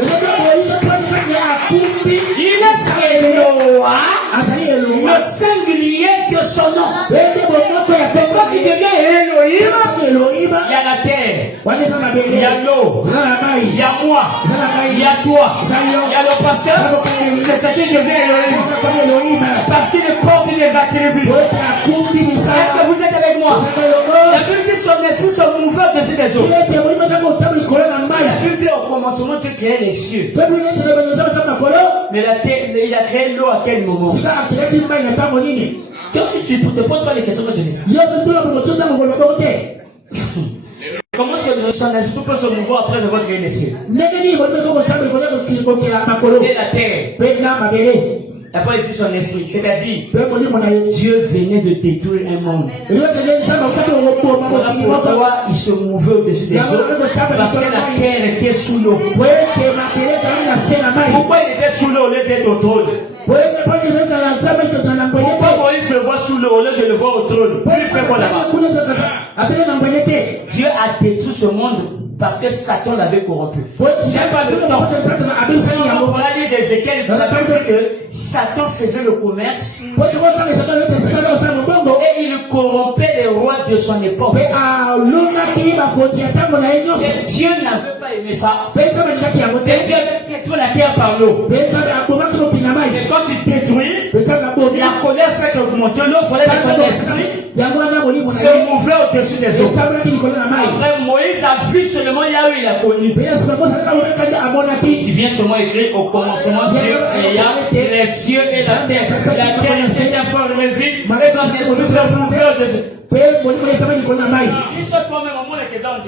Il est Eloah, le singulier de son nom. Et quand il devient Elohim, il y a la terre, il y a l'eau, il y a moi, il y a toi, il y a le pasteur. C'est ce qui devient Elohim. Parce qu'il porte les attributs. Est-ce que vous êtes avec moi? La Bible dit son esprit se mouvait au-dessus des eaux. La Bible dit au commencement qu'il créait les cieux. Mais la terre, il a créé l'eau à quel moment? Donc si tu ne te poses pas les questions que je dis. Comment son esprit peut se mouvoir après de votre créer les cieux? Et la terre. La parole dit son esprit, c'est-à-dire Dieu venait de détruire un monde. Pourquoi il se mouvait au-dessus des eaux? Parce que la terre était sous l'eau. Pourquoi il était sous l'eau au lieu d'être au trône? Pourquoi Moïse le voit sous l'eau au lieu de le voir voit au trône. Plus fait quoi là-bas? Dieu a détruit ce monde parce que Satan l'avait corrompu. J'ai pas de temps. On va lire d'Ézéchiel, vous avez vu que Satan faisait le commerce et il corrompait les rois de son époque. Et Dieu n'avait pas aimé ça. Et Dieu avait détruit la terre par l'eau. Et quand il détruit, la colère fait augmenter l'eau, il fallait que son esprit se mouvait au-dessus des eaux. Après, Moïse a vu seulement là où il a connu. Qui vient seulement écrire au commencement, Dieu créa les cieux et la terre. La terre s'est informée vite, et son esprit se mouvait au-dessus. Dis-toi toi-même au monde que ça en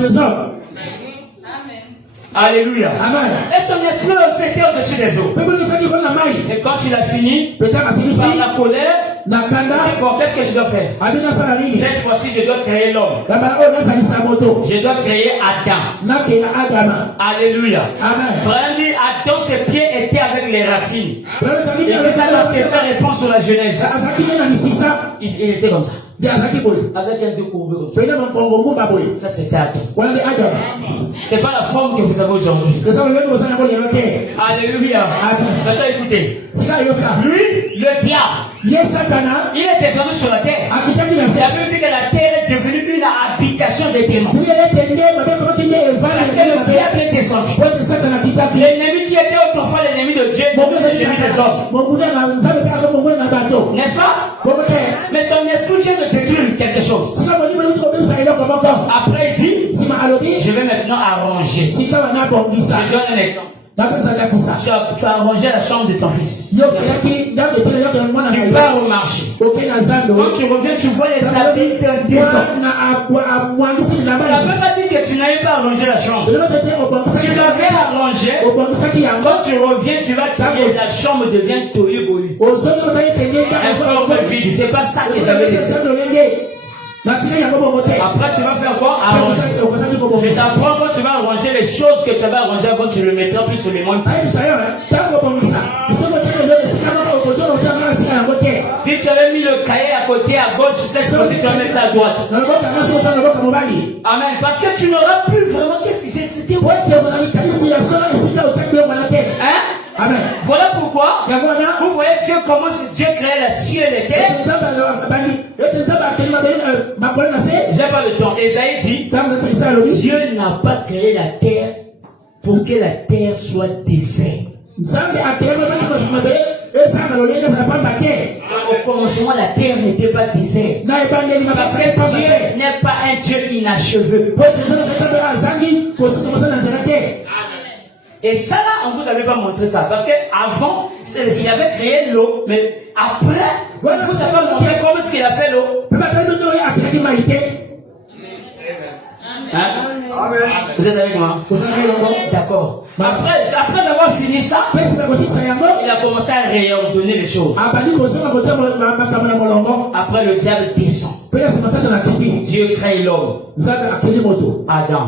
désordre. Alléluia. Amen. Et son esprit était au-dessus des eaux. Et quand il a fini, par la colère, bon, qu'est-ce que je dois faire? Cette fois-ci, je dois créer l'homme. Je dois créer Adam. Alléluia. Amen. Dit, Adam, ses pieds étaient avec les racines. Et que ça la question répond sur la Genèse. Il était comme ça. Avec un deux courbes. Ça c'était Adam. C'est pas la forme que vous avez aujourd'hui. Alléluia. Maintenant écoutez. Lui, le diable, il est descendu sur la terre. Ça veut dire que la terre est devenue une habitation des démons. Parce que le diable est descendu. L'ennemi qui était autrefois l'ennemi de Dieu, l'ennemi des hommes. N'est-ce pas? Mais son esprit vient de détruire quelque chose. Après il dit, je vais maintenant arranger. Je donne un exemple. Tu as arrangé la chambre de ton fils. Tu pars au marché. Quand tu reviens, tu vois les habits d'un désordre. Ça ne veut pas dire que tu n'avais pas arrangé la chambre. Si tu avais arrangé, quand tu reviens, tu vas trouver la chambre devient tohu bohu. Informe vide. C'est pas ça que j'avais laissé. Après, tu vas faire quoi? Arranger. Je t'apprends quand tu vas arranger les choses que tu avais arrangées avant, tu le mettras plus sur les mains. Si tu avais mis le cahier à côté, à gauche, cette fois-ci, tu vas mettre ça à droite. Amen. Parce que tu n'auras plus vraiment qu'est-ce que j'ai. C'était quoi? Hein? Amen. Voilà pourquoi vous voyez Dieu comment Dieu crée la ciel et la terre. J'ai pas le temps. Esaïe dit Dieu n'a pas créé la terre pour que la terre soit déserte. Au commencement, la terre n'était pas déserte. Parce que Dieu n'est pas un Dieu inachevé. Et ça là, on vous avait pas montré ça. Parce que avant, il avait créé l'eau, mais après, on ne vous a pas montré comment est-ce qu'il a fait l'eau. Hein? Amen. Vous êtes avec moi? D'accord. Après avoir fini ça, il a commencé à réordonner les choses. Après le diable descend. Dieu crée l'homme. Adam.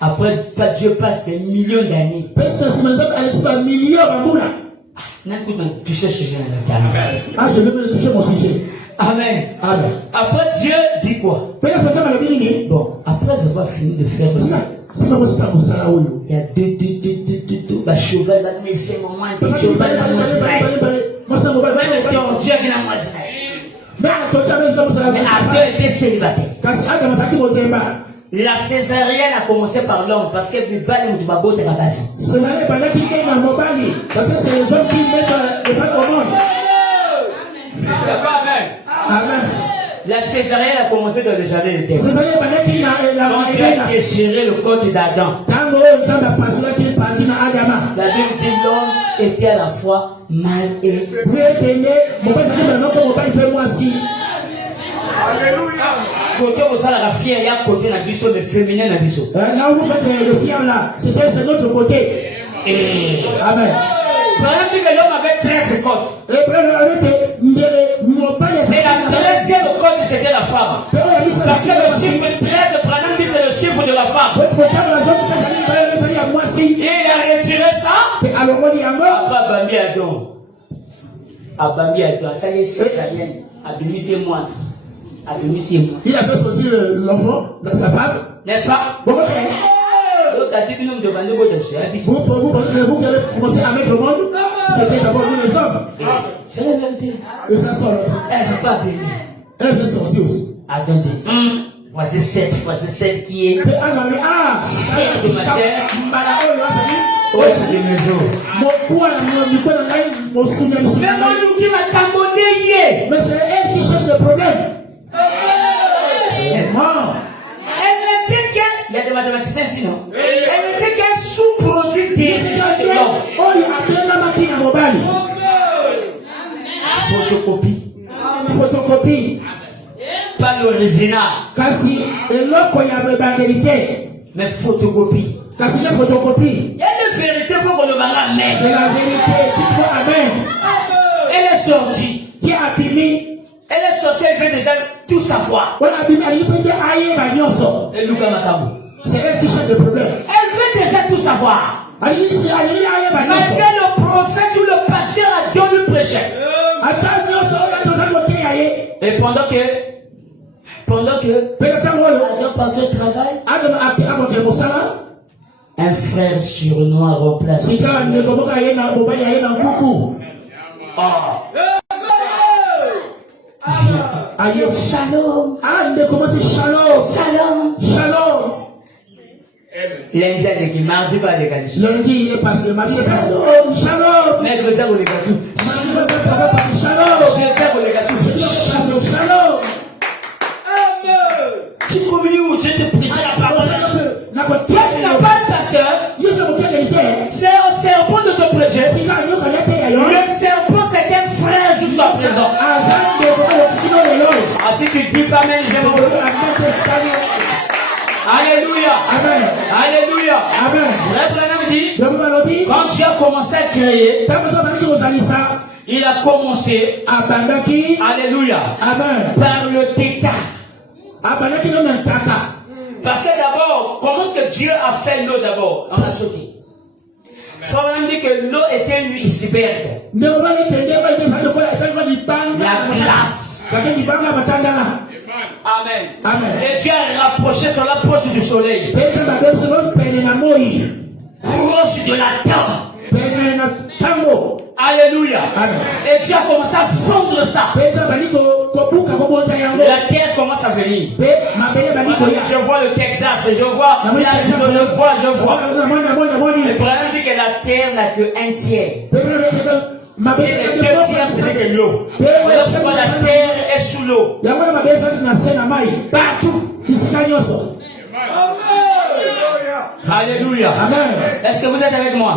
Après, Dieu passe des millions d'années. Tu sais ce sujet là. Je vais me toucher mon sujet. Amen. Amen. Après, Dieu dit quoi? Bon, après avoir fini de faire ça, il y a deux, bah, cheval, bah, mais c'est moment, un cheval, même Dieu qui n'a pas mais Adam était célibataire. La césarienne a commencé par l'homme parce que du bal ou du babot de la base. Ce n'est pas là qui gagne la mobile parce que c'est les hommes qui mettent les femmes au monde. Amen. Amen. La césarienne a commencé dans le jardin de terre. Donc Dieu a déchiré le corps d'Adam. La Bible dit l'homme était à la fois mâle et alléluia. Côté au ça la fière, il y a côté la biseau de féminin la biseau. Là où vous faites le fier là, c'est notre côté. Et amen. Par exemple, que l'homme avait 13 côtes. Et la 13e côte c'était la femme. Parce que le chiffre 13, par exemple, c'est le chiffre de la femme. Et il a retiré ça. Papa Bambi a dit. Il a fait sortir l'enfant de sa femme. N'est-ce pas? Bon, Vous pensez que vous qui avez commencé à mettre le monde, c'était d'abord nous les hommes. C'est la vérité. Et ça sort. Elle ne peut pas bénir. Elle veut sortir aussi. Attendez. Voici celle qui est. Chère de ma chère. Oh, c'est de mes os. Mais moi, nous qui m'a tambonné. Mais c'est elle qui cherche le problème. Elle n'était qu'un. Il y a des mathématiciens sinon. Elle n'était qu'un sous-produit dérivé de l'homme. Photocopie. Pas l'original. Mais photocopie. Photocopie. Il y a des vérités, il faut qu'on le bagarre, mais. C'est la vérité. Dites-moi amen. Elle est sortie. Qui a abîmé? Elle est sortie, elle veut déjà tout savoir. C'est elle qui cherche le problème. Elle veut déjà tout savoir. Malgré le prophète ou le pasteur a Dieu lui prêchait. Et pendant que Adam partait au travail, un frère surnois remplacé. Shalom. Shalom. Lundi, qui mardi pas les gars. Lundi, il est passé. Shalom. Mercredi, vous les gars. Shalom. Tu communies où tu te prêches la parole. Toi, tu n'as pas le pasteur. C'est un serpent de te prêcher. Le serpent, c'est un frère jusqu'à présent. Ah, si tu dis pas même, j'aime beaucoup. Alléluia. Amen. Alléluia. Amen. Frère Branham dit, quand tu as commencé à créer, il a commencé, alléluia, Amen, par le téta. Parce que d'abord, comment est-ce que Dieu a fait l'eau d'abord? On a sauté. Frère Branham dit que l'eau était une iceberg. La glace. Amen. Amen. Et Dieu a rapproché sur l'approche du soleil. Proche de la terre. Alléluia. Amen. Et Dieu a commencé à fondre ça. La terre commence à venir. Je vois le Texas, je vois je vois. Le problème dit que la terre n'a que un tiers. Et les 2 tiers, c'est de l'eau. Voilà pourquoi la terre est sous l'eau. Partout. Alléluia. Amen. Est-ce que vous êtes avec moi?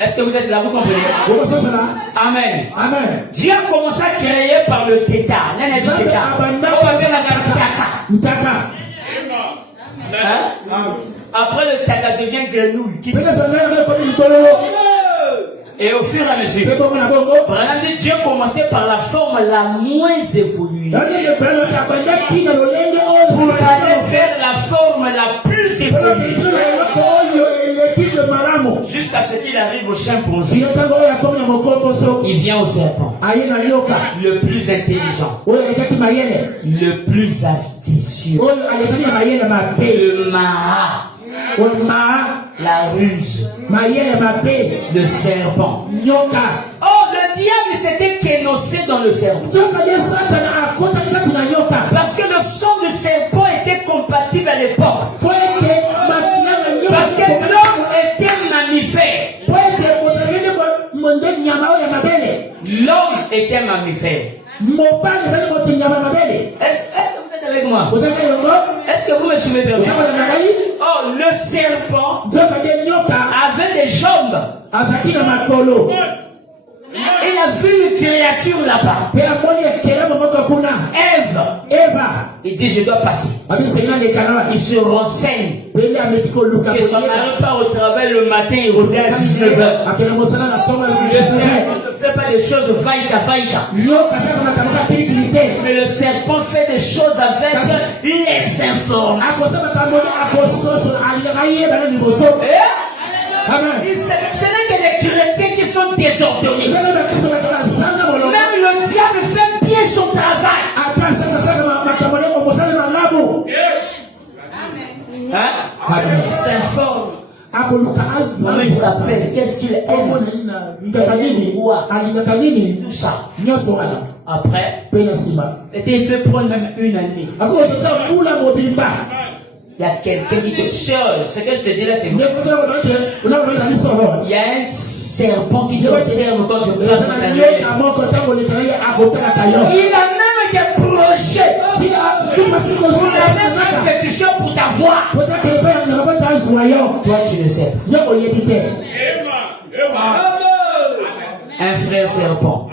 Est-ce que vous êtes là? Vous comprenez? Amen. Amen. Dieu a commencé à créer par le téta. Après le téta devient grenouille. Et au fur et à mesure, Dieu a commencé par la forme la moins évoluée pour aller vers la forme la plus évoluée jusqu'à ce qu'il arrive au chimpanzé. Il vient au serpent, le plus intelligent, le plus astucieux, le maha, la ruse, le serpent. Oh, le diable s'était kénossé dans le serpent. Parce que le sang du serpent était compatible à l'époque. Parce que l'homme était mammifère. L'homme était mammifère. Est-ce que vous êtes avec moi? Est-ce que vous me suivez bien? Oh, le serpent avait des jambes. Il a vu une créature là-bas. Ève. Il dit, je dois passer. Il se renseigne. Que son mari part au travail le matin, il revient à 19h. Le serpent ne fait pas des choses vaïka. Mais le serpent fait des choses avec les informations. Ce n'est que les chrétiens qui sont désordonnés. Hein? Il s'informe. Comment il s'appelle? Qu'est-ce qu'il aime? Quoi? Tout ça. Après, il peut prendre même une année. Il y a quelqu'un qui te seul. Ce que je te dis là, c'est vrai. Il y a un serpent qui t'observe quand tu passes dans ta vie. Il a même des projets pour la même institution pour ta voix. Toi, tu le sais. Un frère serpent.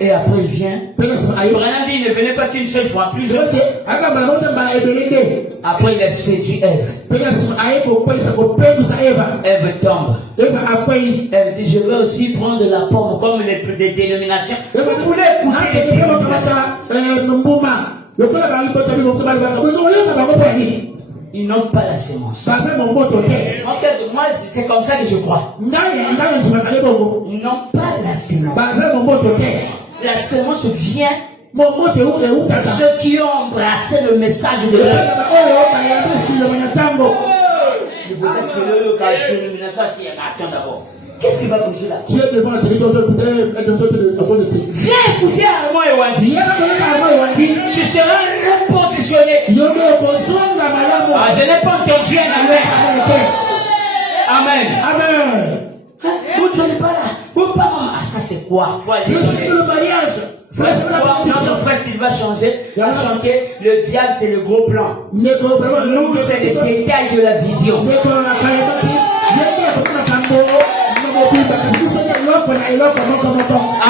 Et après il vient. Branham dit il ne venait pas qu'une seule fois, plusieurs fois. Après il a séduit Ève. Ève tombe. Elle dit je vais aussi prendre la pomme comme les dénominations. Vous voulez écouter les dénominations? Ils n'ont pas la sémence. Moi, c'est comme ça que je crois. Ils n'ont pas la sémence. La sémence vient de ceux qui ont embrassé le message de Dieu. Qu'est-ce qu'il va bouger là? Viens écouter Armand et Wadi. Tu seras repositionné. Ah, je n'ai pas entendu un amen. Amen. Vous ne venez pas là. Vous pas maman. Ah, ça c'est quoi? Faut aller. Le mariage. Notre frère Sylvain a chanté le diable c'est le gros plan. Nous c'est les détails de la vision.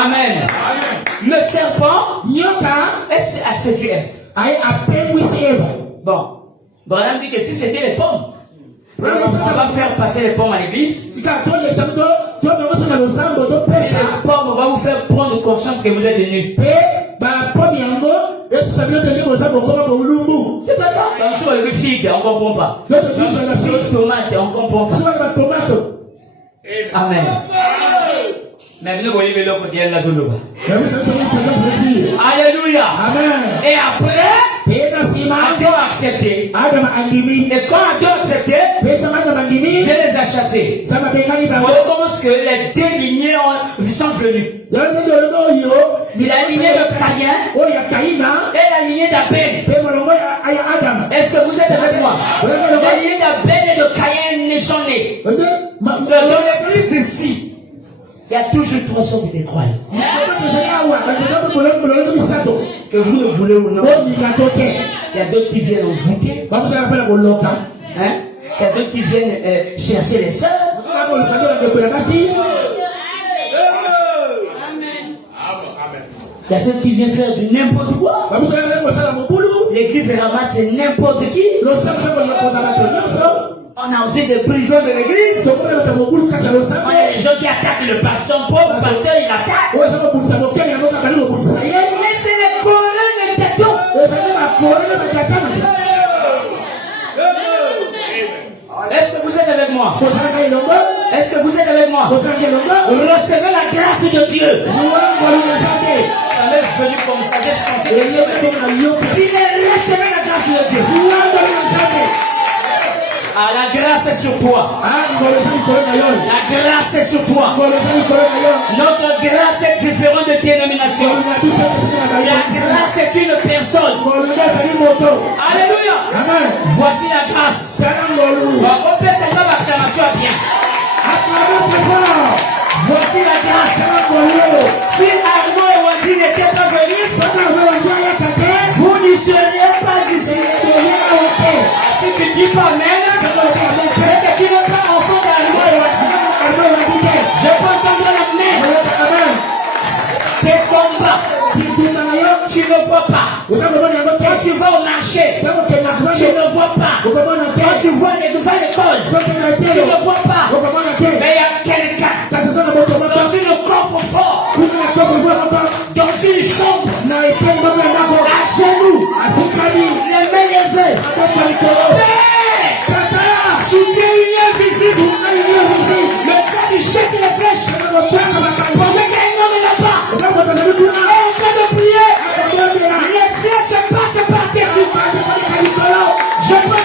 Amen. Le serpent a séduit Ève. Bon. Branham dit que si c'était les pommes, on va faire passer les pommes à l'église. Et la pomme va vous faire prendre conscience que vous êtes nus. C'est pas ça. Quand on le figue, on ne comprend pas. Tomate, on ne comprend pas. Amen. Mais nous voyons le côté de la zone. Alléluia. Amen. Et après, Adam a accepté. Et quand Adam a accepté, Dieu les a chassés. Voilà comment que les deux lignées sont venues. La lignée de Caïn et la lignée d'Abel. Est-ce que vous êtes avec moi? La lignée d'Abel et de Caïn sont nés. Dans l'église ici, il y a toujours trois sortes de croyants. Que vous le voulez ou non. Il y a d'autres qui viennent en voûter. Hein? Il y a d'autres qui viennent chercher les sœurs. Il y a d'autres qui viennent faire du n'importe quoi. L'église ramasse n'importe qui. On a aussi des brigands de l'église. On a des gens qui attaquent le pasteur pauvre. Le pasteur il attaque. Mais c'est les colonnes de têton. Est-ce que vous êtes avec moi? Est-ce que vous êtes avec moi? Recevez la grâce de Dieu. Ça m'est venu comme ça. J'ai chanté. Recevez la grâce de Dieu. Ah, la grâce est sur toi. La grâce est sur toi. Notre grâce est différente de dénomination. La grâce est une personne. Alléluia. Voici la grâce. On peut s'attendre à l'acclamation bien. Voici la grâce. Si Armand et Wadi n'étaient pas venus, vous n'y seriez pas ici. Si tu ne dis pas même, c'est que tu n'es pas enfant d'Armand et Wadi. Je peux entendre la main. Tes combats, tu ne vois pas. Quand tu vas au marché, tu ne vois pas. Quand tu vas à l'école, tu ne vois pas. Mais il y a quelqu'un dans une coffre fort, dans une chambre, à genoux, les mains levées. Soutien invisible. Le frère du chef de la flèche. Pendant qu'un homme est là-bas, en train de prier, les flèches passent par-dessus. Je peux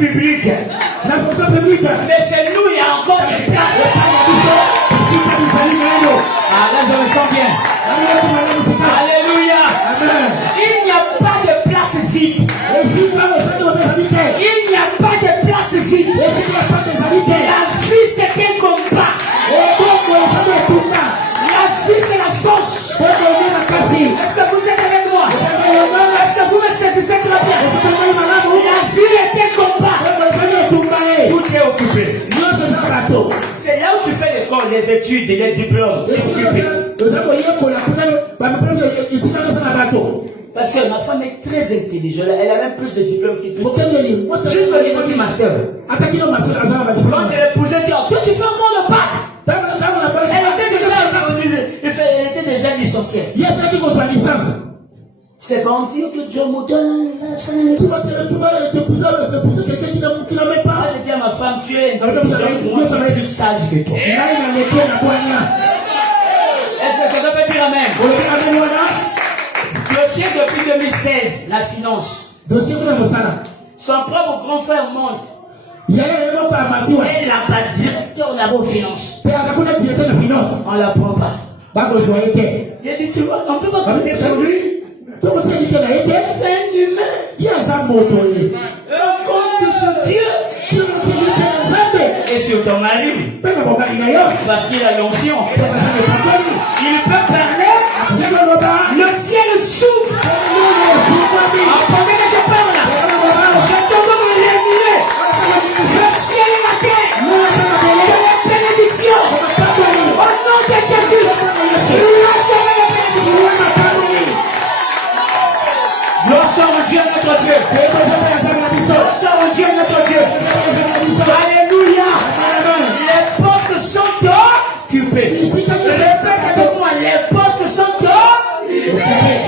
publique. La fonction publique. Mais chez nous, il y a encore des places. Ah, là, je me sens bien. Alléluia. Amen. Il n'y a pas de place vide. Et si vous avez besoin de votre habité, Il n'y a pas de place vide. et si vous n'avez pas des habités, La vie, c'est un combat. et donc vous savez tout ça, La vie, c'est la force. vous devez la casser. Est-ce que vous êtes avec moi? Est-ce que vous me saisissez très bien? La vie est un combat. Tout est occupé. C'est là où tu fais l'école, les études, les diplômes. C'est occupé. Parce que ma femme est très intelligente. Elle a même plus de diplômes qu'il peut. Juste le niveau du master. Quand je l'ai épousé, elle dit, oh, toi tu fais encore le bac. Elle était déjà licenciée. C'est bon Dieu que Dieu me donne la santé. Tu vas épouser quelqu'un qui n'a pas. Je dis à ma femme, tu es intelligente, moi je suis plus sage que toi. Est-ce que quelqu'un peut dire amen? Dossier depuis 2016, la finance. Son propre grand frère monte. Et là-bas, directeur là-bas aux finances. On ne la prend pas. Il a dit, tu vois, on ne peut pas compter sur lui. C'est un humain. On compte sur Dieu. Et sur ton mari. Parce qu'il a l'onction. Il peut parler. Le ciel s'ouvre. Pendant que je parle là, je tombe comme l'émier. Le ciel et la terre. Que les bénédictions. Au nom de Jésus. Recevez les bénédictions. Gloire soit au Dieu notre Dieu. Gloire soit au Dieu notre Dieu. Alléluia. Les postes sont occupés. Répète avec moi, les postes sont occupés.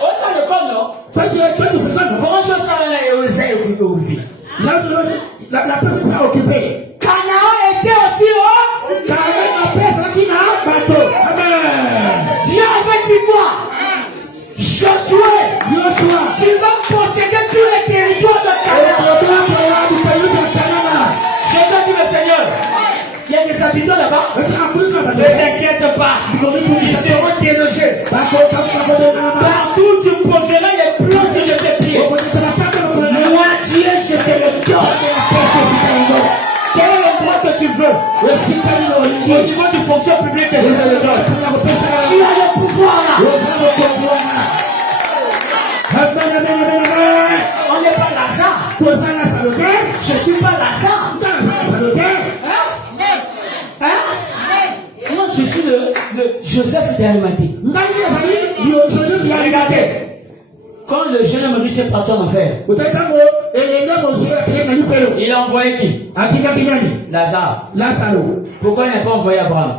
Oh, ça le comme non? Comment ça est occupé? La personne s'est occupée. Canaan était aussi Dieu avait dit quoi? Josué, tu vas posséder tous les territoires de Canaan. J'ai entendu le Seigneur. Il y a des habitants là-bas. Ne t'inquiète pas. Ils seront délogés. Partout tu poseras les planches de tes pieds. Moi, Dieu, je te le donne. Quel est l'endroit que tu veux? Au niveau du fonction publique, je te le donne. Tu as le pouvoir là. On n'est pas Lazare. Je ne suis pas Lazare. Moi, je suis le Joseph d'Arimathée. Regardez. Quand le jeune homme riche est parti en enfer, il a envoyé qui? Lazare. Pourquoi il n'a pas envoyé Abraham?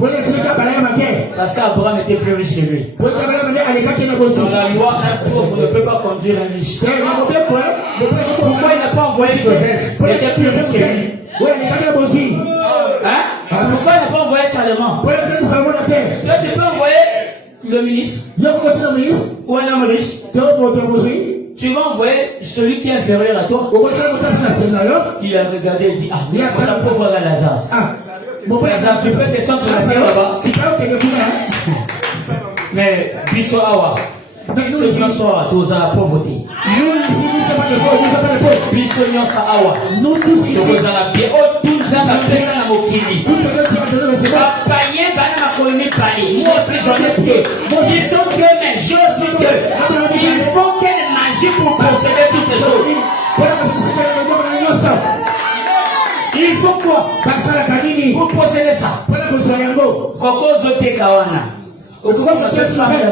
Parce qu'Abraham était plus riche que lui. Dans la loi, un pauvre ne peut pas conduire un riche. Pourquoi il n'a pas envoyé Joseph? Il était plus riche que lui. Hein? Pourquoi il n'a pas envoyé Salomon? Là, tu peux envoyer le ministre ou un homme riche. Tu vas envoyer celui qui est inférieur à toi. Il a regardé et dit, ah, voilà pauvre Lazare. Lazare, tu peux descendre sur la terre là-bas. Mais, biso awa. Biso nyonso awa, toza la pauvreté. Biso nyonso awa. Toza la bien. Oh, tout ça, la pesa na mokili. Papayen, bana makoloni pali. Moi aussi, j'en ai peu. Ils ont que, mais je suis que. Il faut qu'elle magie pour posséder toutes ces choses. Il faut quoi? Pour posséder ça. Koko zote kawana. Pourquoi tu fais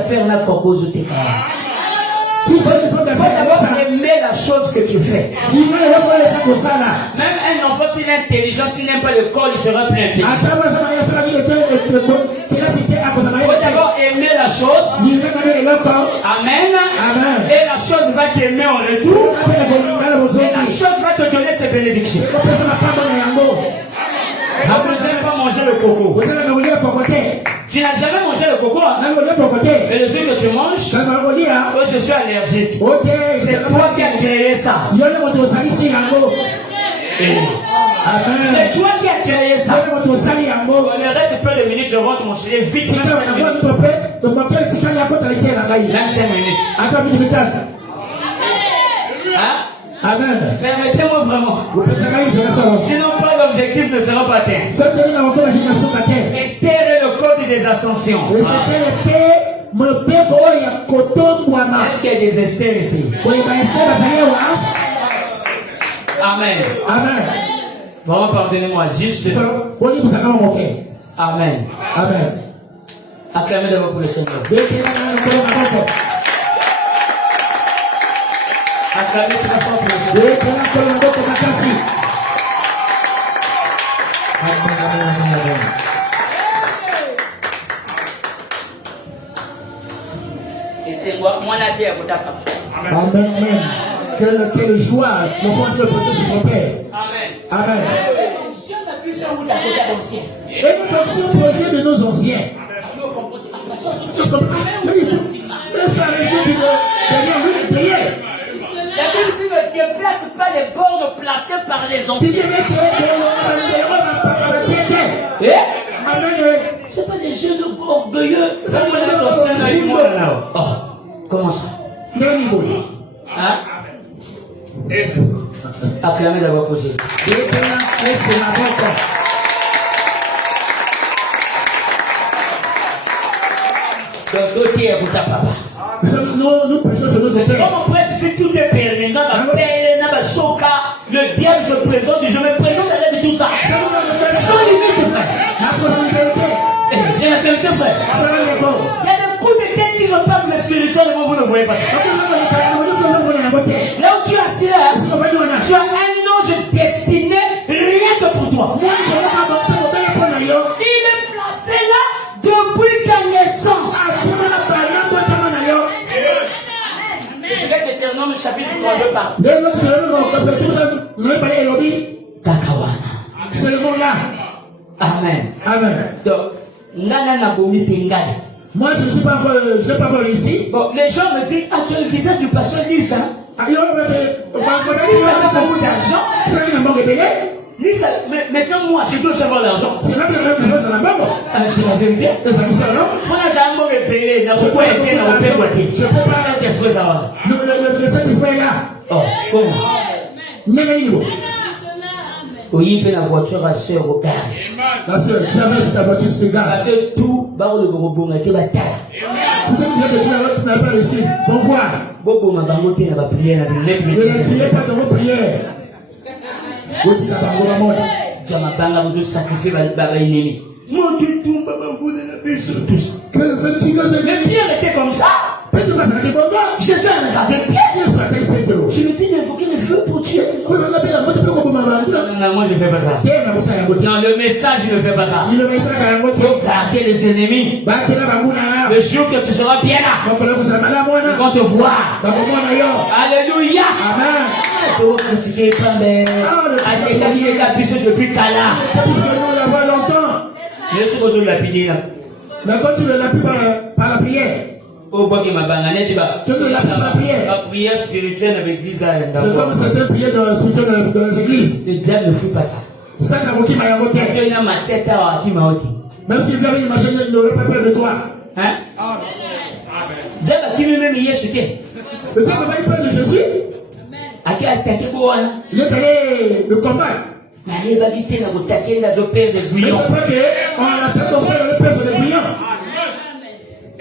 faire la koko zote kawana? Il faut d'abord aimer la chose que tu fais. Même un enfant, s'il est intelligent, s'il n'aime pas l'école, il sera plus intelligent. Il faut d'abord aimer la chose. Amen. Et la chose va t'aimer en retour. Et la chose va te donner ses bénédictions. Tu n'as pas mangé le coco. Tu n'as jamais mangé le coco. Et le jour que tu manges, oh, je suis allergique. C'est toi qui as créé ça. C'est toi qui as créé ça. Le reste, peu de minutes, je rentre mon sujet vite. Même 5 minutes. Hein? Amen. Permettez-moi vraiment. Sinon, pas l'objectif ne sera pas atteint. Esther est le code des ascensions. Est-ce qu'il y a des Esther ici? Amen. Amen. Vraiment, pardonnez-moi juste. Amen. Amen. Acclamez d'abord pour le Seigneur. Acclamez très fort pour le Seigneur. Et c'est moi la vie à votre papa. Amen, amen. Quelle joie, l'enfant qui le protège sur son père. Amen. Amen. Et notre onction provient de nos anciens. Mais ça arrive derrière. La Bible dit ne déplace pas les bornes placées par les anciens. C'est pas des jeunes orgueilleux. Oh, comment ça? Hein? Acclamez d'abord pour Jésus. Donc, côté à vous ta papa. Nous prêchons sur notre père. Comme frère, si tout est permis, le diable se présente et je me présente avec tout ça. Sans limite, frère. J'ai la vérité, frère. Il y a des coups de tête qui se passent, mais spirituellement, vous ne voyez pas ça. Là où tu es assis là, tu as un ange destiné rien que pour toi. Il est placé là depuis ta naissance. Je vais Deutéronome chapitre 32 par. C'est le mot là. Amen. Amen. Donc, moi, je ne suis pas encore ici. Bon, les gens me disent, ah, tu as le visage du pasteur Lys, hein? Lys a beaucoup d'argent. Lys, maintenant, moi, je dois savoir l'argent. C'est la même chose dans la banque. C'est la vérité. C'est ça, non? Faut la jamais me payer, n'a pas été, n'a pas été. Je peux pas. Saint-Esprit, ça va. Le Saint-Esprit est là. Oh, comment? Négaïvo. Oui, il la voiture à sœur au gare. La sœur, jamais si ta voiture se gare. Tout, bah, le gros tu vas taire. Tu sais que tu n'as pas réussi. Bon voir. Bobo m'a bangoté, n'a pas prié, n'a pas prié. Ne retirez pas dans vos prières. Vous dites à la mode. Tu m'as bangé, vous sacrifier par l'ennemi. Mon Dieu, tout m'a bangoté, la personne, tout ça. Mais Pierre était comme ça. Jésus a regardé Pierre. Je me dis d'invoquer le feu pour tuer. Non, moi je ne fais pas ça. Non, le message ne fait pas ça. Il faut garder les ennemis. Le jour que tu seras bien là, ils vont te voir. Alléluia. Amen. Pour critiquer pas mais à décaler les capuches depuis Kala. Je suis besoin de la piner là. Mais quand tu ne l'as plus par la prière. Oh, quoi qu'il m'a banane, tu vas. Tu ne l'as plus par la prière. La prière spirituelle avec 10 ans. C'est comme certaines prières dans la soutien dans les églises. Le diable ne fout pas ça. Ça, il m'a voté. Il y a ma tête à qui m'a ôté. Même si il avait une machine, il n'aurait pas peur de toi. Hein? Diable qui même hier c'était. Le diable n'a pas eu peur de Jésus. À qui attaqué quoi? Il est allé le combat. Mais il va quitter la bouteille, il a opéré des Mais bouillons. c'est pas qu'on attaque comme ça, le père sur les bouillons.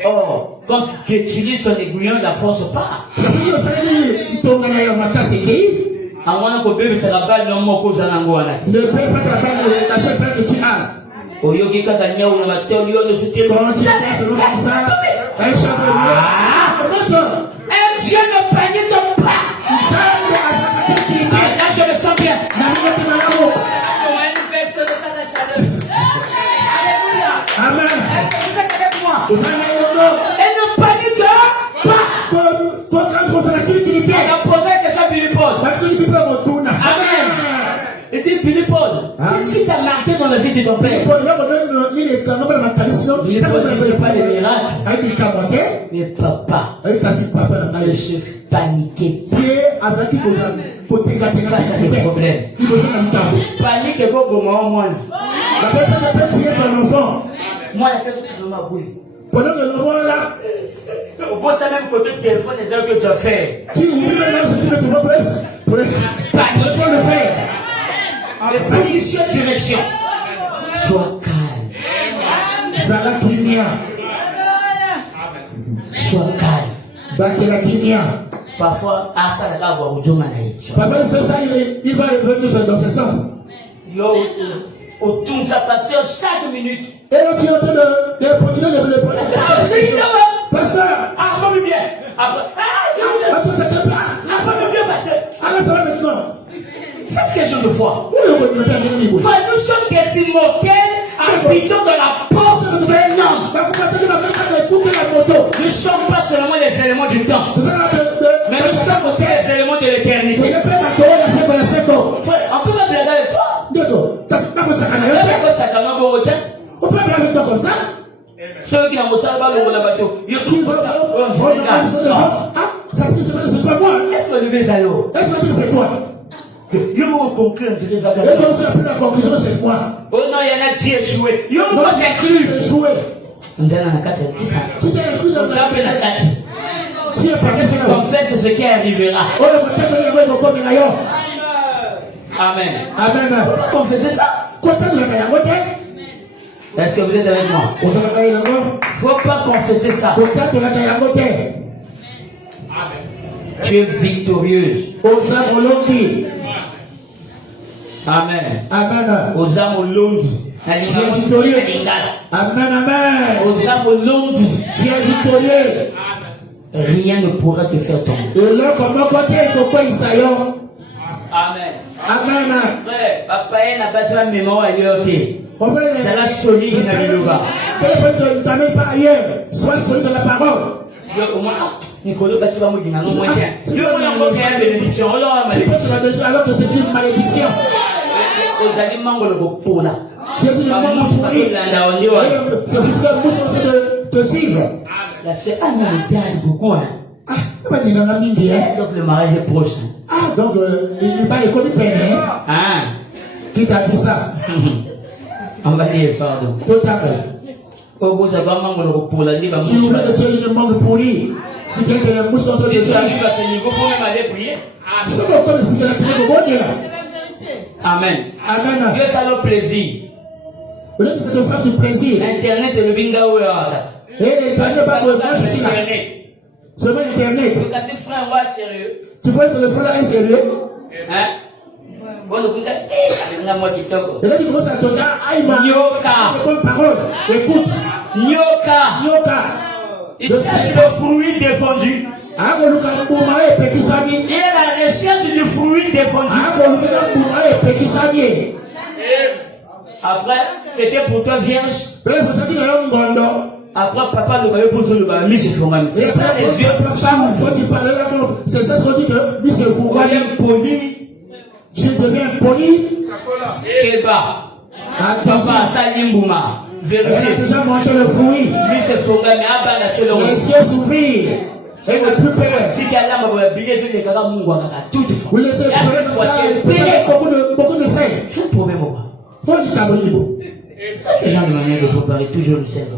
Oh, quand tu utilises ton aiguillon, la force part. Parce que le Seigneur, il tombe dans la matin, c'est qui? À moins que bébé se rappelle, non, mon cousin Angoana. Ne paie pas ta balle, la seule balle que tu as. Oh, yogi Katania ou la théorie de soutien. Quand tu passes le ça, un chapeau. Un Dieu ne panique pas. Là, je me sens bien. Alléluia. Amen. Est-ce que vous êtes avec moi? Et ne panique pas. On a posé la question à Billy Paul. Amen. Et dit Billy Paul, qu'est-ce qui t'a marqué dans la vie de ton père? Il ne faut pas les miracles. Mais papa, ne se paniquez pas face à des problèmes. Panique et go au monde. Moi, la tête de ma bouille. Pendant que l'enfant est là, au ça même côté téléphone, les heures que tu as fait. tu ouvres maintenant ce que tu veux pour le faire. Avec position, direction. Sois calme. Zala Kinia. Sois calme. Bakela Kinia. Parfois, ça n'a pas à voir au Dieu manaït. Parfois, il fait ça, il va revenir dans ce sens. Yo, autour de sa pasteur chaque minute. Et là, tu es en train de continuer de le pasteur. Ah, comme bien. Après, après, ça te plaît. ça va bien passer. Ah, là, ça va maintenant. C'est ce que je veux voir. Nous sommes des immortels habitants de la porte d'un homme. Nous ne sommes pas seulement les éléments du temps, mais nous sommes aussi les éléments de l'éternité. On peut même blaguer avec toi. On peut blaguer avec toi comme ça. Ceux qui n'ont pas le bateau, ils sont comme ça. Ça peut se faire, ce soit moi. Est-ce que le Bézalo? Est-ce que c'est toi? Je vais conclure, je dirais ça. Et quand tu as pris la conclusion, c'est moi. Oh non, il y en a qui est joué. Il y a un qui est inclus. C'est joué. On dirait dans la carte, qui ça? Tu t'es inclus dans la carte. Tu es parti sur la confesse ce qui arrivera. Amen. Amen. Confessez ça. Est-ce que vous êtes avec moi? Il ne faut pas confesser ça. Tu es victorieuse. Amen. Amen. Aux âmes au longi. Tu es victorieux. Amen, amen. Aux âmes au longi. Tu es victorieux. Rien ne pourra te faire tomber. Amen. Amen. Frère, papa n'a pas sa mémoire ailleurs. C'est la solide qui n'a pas. Tu n'amènes pas ailleurs. Sois solide dans la parole. Au moins, Nicolas, parce que je non moins tiens. Dieu m'a envoyé une bénédiction. Alors que c'est une malédiction. Aux aliments, on le pour là. Jésus ne m'a pourri. C'est pour ça que nous sommes en train de te suivre. La sœur, ah non, mais t'as beaucoup, hein. Ah, il en a mis hier. Donc le mariage est proche. Ah, donc il va école peine. Ah. Qui t'a dit ça? On va dire pardon. Totalement. Au bout, ça va manquer le pour la libre. Tu oublie que tu as une manque pourrie. Si quelqu'un est mouche en train de ça. Il faut même aller prier. C'est pourquoi le Seigneur qui est bon Dieu. Amen. Amen. Dieu, ça le plaisir. Vous voulez que ça te fasse du plaisir. Internet et le binga ou et l'internet pas pour le branche ici là. Seulement internet. Tu vois que le frère est sérieux. Hein? Et là tu commences à te dire aïma. Nyoka. Bonne parole. Écoute. Nyoka. Il cherche le fruit défendu. Il est la recherche du fruit défendu. Après, c'était pour toi vierge. Après, papa le maillot pour le maillot, mis sur moi. C'est ça les yeux. C'est ça ce qu'on dit que mis sur moi. Poli. Tu deviens poli. Keba. Papa, ça limbouma. Elle a déjà mangé le fruit. Mis sur son gars, mais à bas la seule. Les yeux s'ouvrent. Elle n'a plus peur. Si tu as là, ma billet, je vais faire mon gars, tout de vous laissez beaucoup de sel. Tu as un problème ou pas? Les gens de manière de préparer toujours le sel.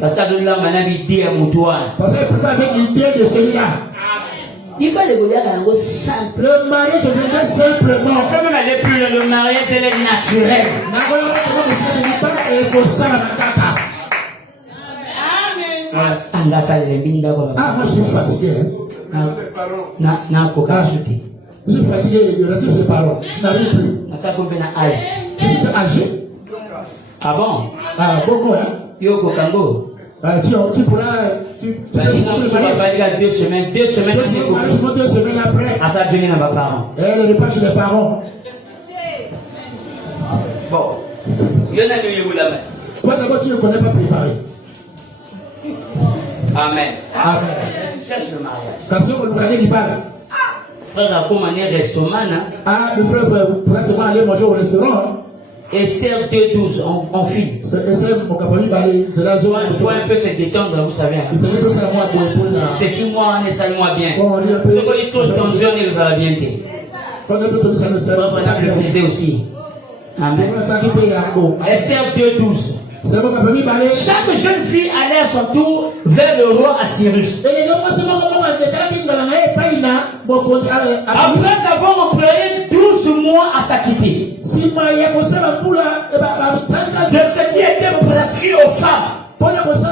Parce que là, maintenant, l'idée à mon toit. Parce qu'elle prépare avec l'idée de celui-là. Il va les gouler à un simple. Le mariage viendra simplement. On peut même aller plus loin. Le mariage, c'est naturel. Ah, moi je suis fatigué. Je suis fatigué, il reste des paroles. Je n'arrive plus. Je suis âgé. Ah bon? Ah, beaucoup, hein? Yoko Kango. Tu pourras. Tu vas 2 semaines. 2 semaines. 2 semaines après. À ça, venir dans mes parents. Elle n'est pas chez les parents. Bon. Il y en a eu là-bas. Toi d'abord, tu ne connais pas préparé. Amen. Amen. Cherche le mariage. Parce que vous avez dit pas. Frère a commandé un restaurant. Ah, le frère pourrait seulement aller manger au restaurant. Esther 2.12, on filme. Il faut un peu se détendre, vous savez. Hein. C'est qui moi, on est salement bien. Ce qu'on dit trop de tension, on est va bien. Voilà, le faisait aussi. Amen. Esther 2.12. Chaque jeune fille allait à son tour vers le roi Assyrus. Après avoir employé 12 mois à s'acquitter de ce qui était prescrit aux femmes. Pendant ce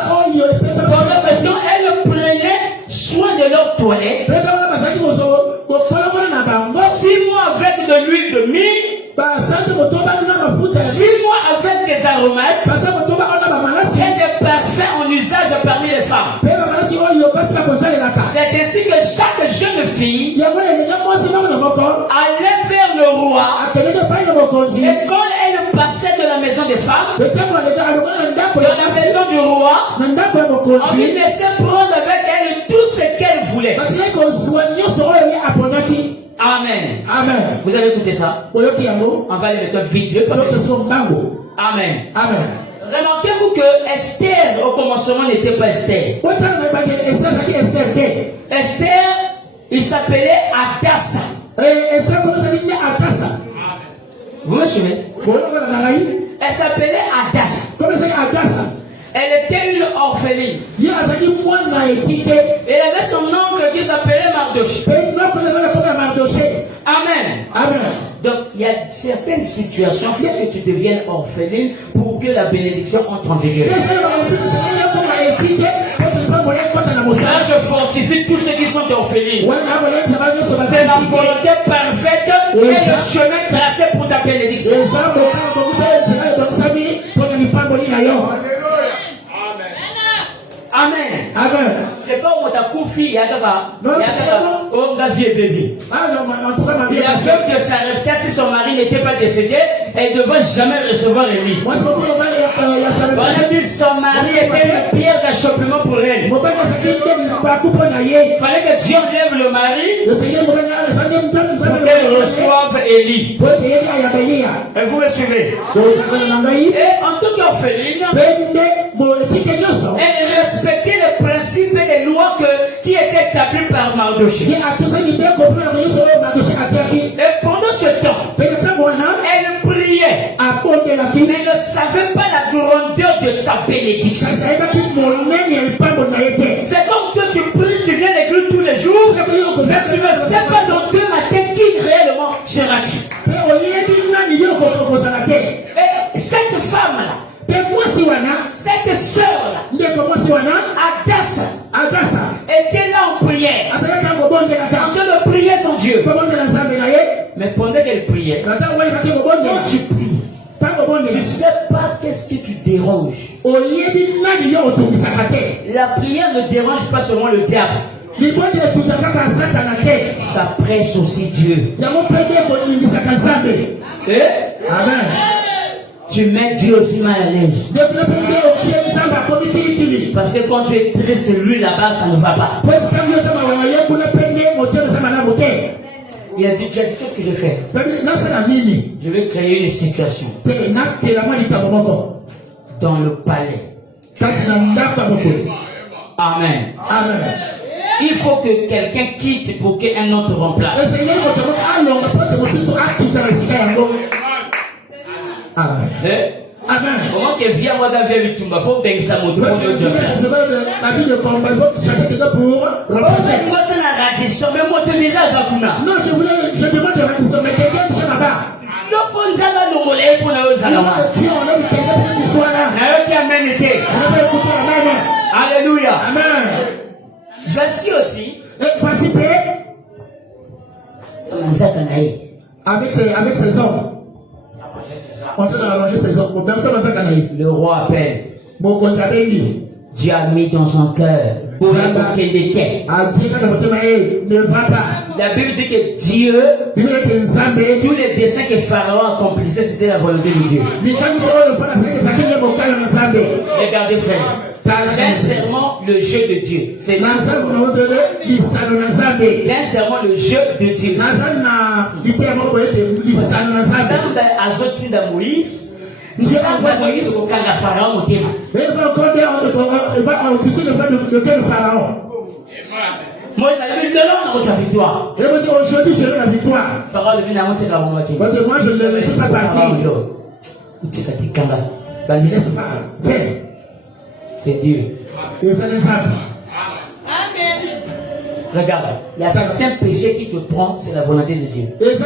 temps, elles prenaient soin de leur toilette. 6 mois avec de l'huile de myrrhe. 6 mois avec des aromates et des parfums en usage parmi les femmes. C'est ainsi que chaque jeune fille allait vers le roi. Et quand elle passait de la maison des femmes, de la maison du roi, on lui laissait prendre avec elle tout ce qu'elle voulait. Amen. Amen. Vous avez écouté ça? On va aller mettre vite. Amen. Amen. Remarquez-vous que Esther, au commencement, n'était pas Esther. Esther, il s'appelait Hadassah. Vous me suivez? Elle s'appelait Hadassah. Elle était une orpheline. Elle avait son oncle qui s'appelait Mardochée. Amen. Amen. Donc, il y a certaines situations qui font que tu deviennes orpheline pour que la bénédiction entre en vigueur. Là, je fortifie tous ceux qui sont orphelines. C'est la volonté parfaite et le chemin tracé pour ta bénédiction. Amen. Amen. C'est pas où t'as koufi, il y a bébé. La veuve de Sarepta, si son mari n'était pas décédé, elle ne devait jamais recevoir Élie. On a dit son mari était une pierre d'achoppement pour elle. Il fallait que Dieu enlève le mari pour qu'elle reçoive Élie. Et vous me suivez? Et en tant qu'orpheline, elle respectait les principes et les lois qui étaient établis par Mardochée. Et pendant ce temps, elle priait, mais ne savait pas la grandeur de sa bénédiction. C'est comme que tu pries, tu viens à l'église tous les jours, mais tu ne sais pas dans 2 matins qui réellement seras-tu. Et cette femme-là, cette sœur-là, Hadassah, était là en prière, en train de prier son Dieu. Mais pendant qu'elle priait, quand tu pries, tu ne sais pas qu'est-ce que tu déranges. La prière ne dérange pas seulement le diable. Ça presse aussi Dieu. Amen. Tu mets Dieu aussi mal à l'aise. Parce que quand tu es triste, lui là-bas, ça ne va pas. Il a dit, qu'est-ce que je fais? Je vais créer une situation dans le palais. Amen. Amen. Il faut que quelqu'un quitte pour qu'un autre remplace. Amen. Amen. Comment que vient moi d'avoir vu tout, faut bien ça mon Dieu. C'est la vie de combat, il faut chacun quelqu'un pour remplacer. Moi c'est la radisson, mais moi tu déjà Zakuna. Non, je demande de radisson, mais quelqu'un déjà là-bas. Le fond Zala no mole pour la Zalama. Tu on a quelqu'un qui soit là. Na qui a même été. Je vais écouter amen. Alléluia. Amen. Voici aussi. Voici avec ses hommes. En train d'arranger ses hommes. Le roi appelle. Dieu a mis dans son cœur pour qu'il était. Ne va pas. La Bible dit que Dieu, tous les desseins que Pharaon accomplissait, c'était la volonté de Dieu. Regardez, frère. Sincèrement, le jeu de Dieu. C'est sincèrement le jeu de Dieu. Moïse, Dieu envoie Moïse au camp de Pharaon. Moïse a dit, le victoire. Aujourd'hui, j'ai eu la victoire. Moi, je ne laisse pas partir. Laisse pas. Fais. C'est Dieu. Regarde, il y a certains péchés qui te prennent, c'est la volonté de Dieu. C'est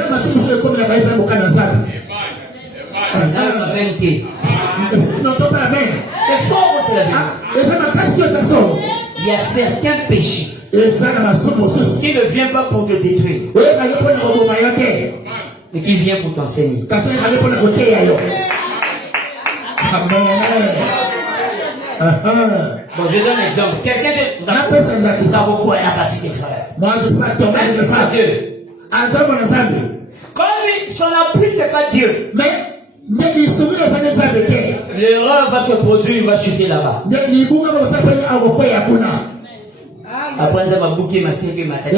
fort ou c'est la Bible? Il y a certains péchés qui ne viennent pas pour te détruire, mais qui viennent pour t'enseigner. Bon, je donne un exemple. Quelqu'un de ça vaut quoi la passion, frère? Moi, je peux pas tomber Dieu. Comme son appui, c'est pas Dieu. Mais l'erreur va se produire, il va chuter là-bas. Après, ça va bouquer ma série, ma tête.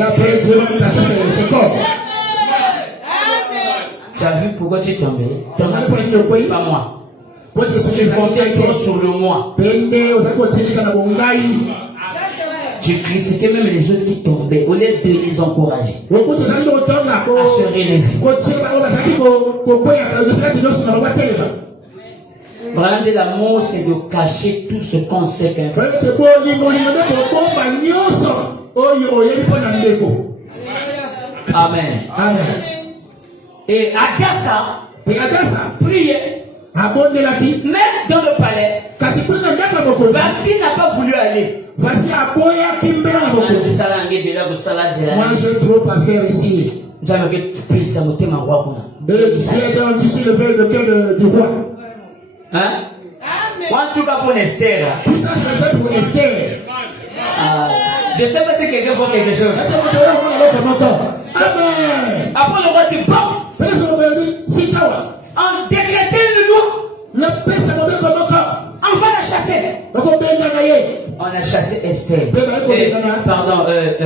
Tu as vu pourquoi tu es tombé? Tu as tombé pas moi. Tu comptais trop sur le moi. Tu critiquais même les autres qui tombaient au lieu de les encourager à se relever. Vraiment, l'amour, c'est de cacher tout ce qu'on sait qu'un frère. Amen. Amen. Et Agassa priait. Même dans le palais, Vasti n'a pas voulu aller. Moi, j'ai trop à faire ici. Dieu a endurci le cœur du roi. Hein? En tout cas pour Esther. Tout ça, c'est pour Esther. Je sais pas si quelqu'un fait quelque chose. Amen. Après le roi dit bon. On décrétait une loi. On va la chasser. On a chassé Esther. Pardon,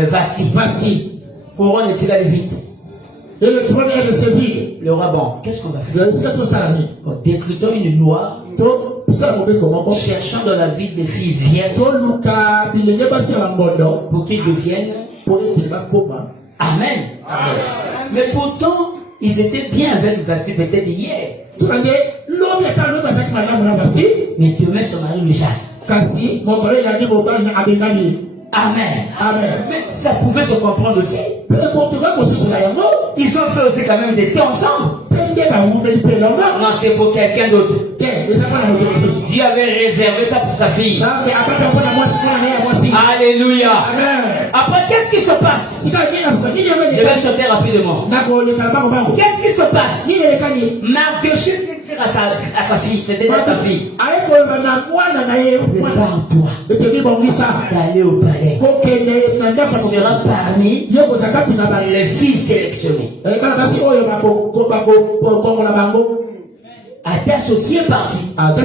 Vasti. Couronne est tirée vite. Et le trône est de servir. Le roi, bon, qu'est-ce qu'on va faire? Décrétons une loi. Cherchons dans la vie des filles vierges pour qu'ils deviennent. Amen. Amen. Mais pourtant, ils étaient bien avec Vasti peut-être hier. Mais demain, son mari le chasse. Amen. Amen. Mais ça pouvait se comprendre aussi. Ils ont fait aussi quand même des temps ensemble. Non, c'est pour quelqu'un d'autre. Dieu avait réservé ça pour sa fille. Alléluia. Amen. Après, qu'est-ce qui se passe? Je vais sauter rapidement. Qu'est-ce qui se passe? Mardochée vient dire à sa fille, c'était sa fille. Prépare-toi d'aller au palais. Tu seras parmi les filles sélectionnées. Adas aussi est partie. Amen.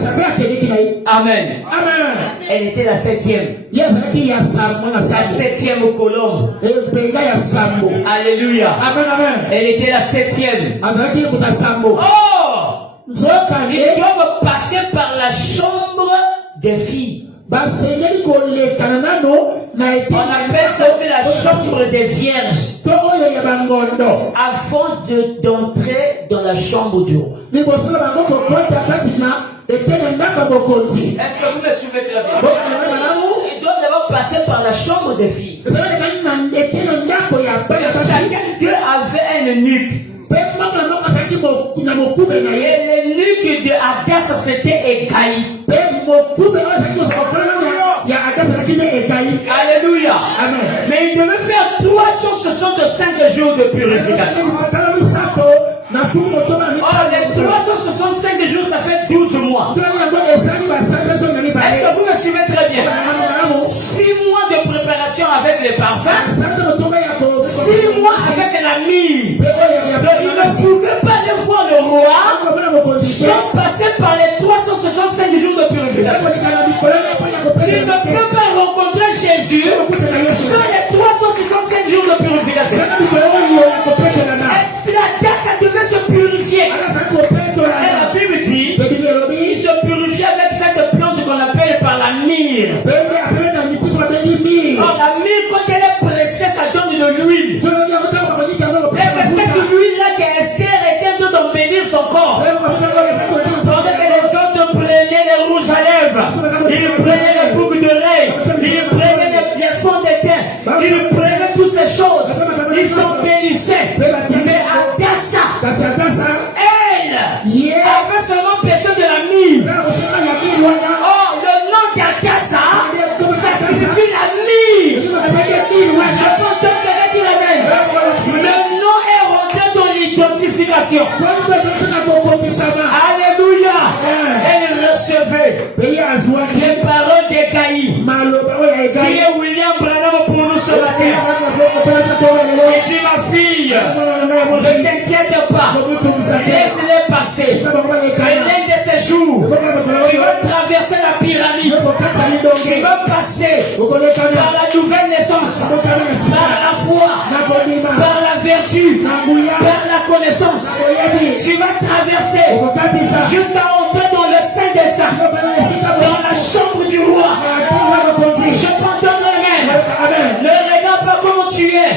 Amen. Elle était la 7e. La 7e colombe. Alléluia. Amen. Elle était la 7e. Oh! Ils doivent passer par la chambre des filles. On appelle ça aussi la chambre des vierges. Avant d'entrer dans la chambre du roi. Est-ce que vous me suivez très bien? Ils doivent d'abord passer par la chambre des filles. Chacun d'eux avait un eunuque. Et l'eunuque de Adas c'était Écaï. Alléluia. Amen. Mais il devait faire 365 jours de purification. Or, les 365 jours, ça fait 12 mois. Est-ce que vous me suivez très bien? 6 mois de préparation avec les parfums, 6 mois justification. Alléluia. Elle recevait les paroles d'Écaï. Qui est William Branham pour nous ce matin. Et dit ma fille, ne t'inquiète pas. Laisse-les passer. Et l'un de ces jours, tu vas traverser la pyramide. Tu vas passer par la nouvelle naissance, par la foi, par la vertu, par la connaissance. Tu vas traverser jusqu'à entrer dans le Saint des Saints, dans la chambre du roi. Je pense dans les mains. Ne regarde pas comment tu es.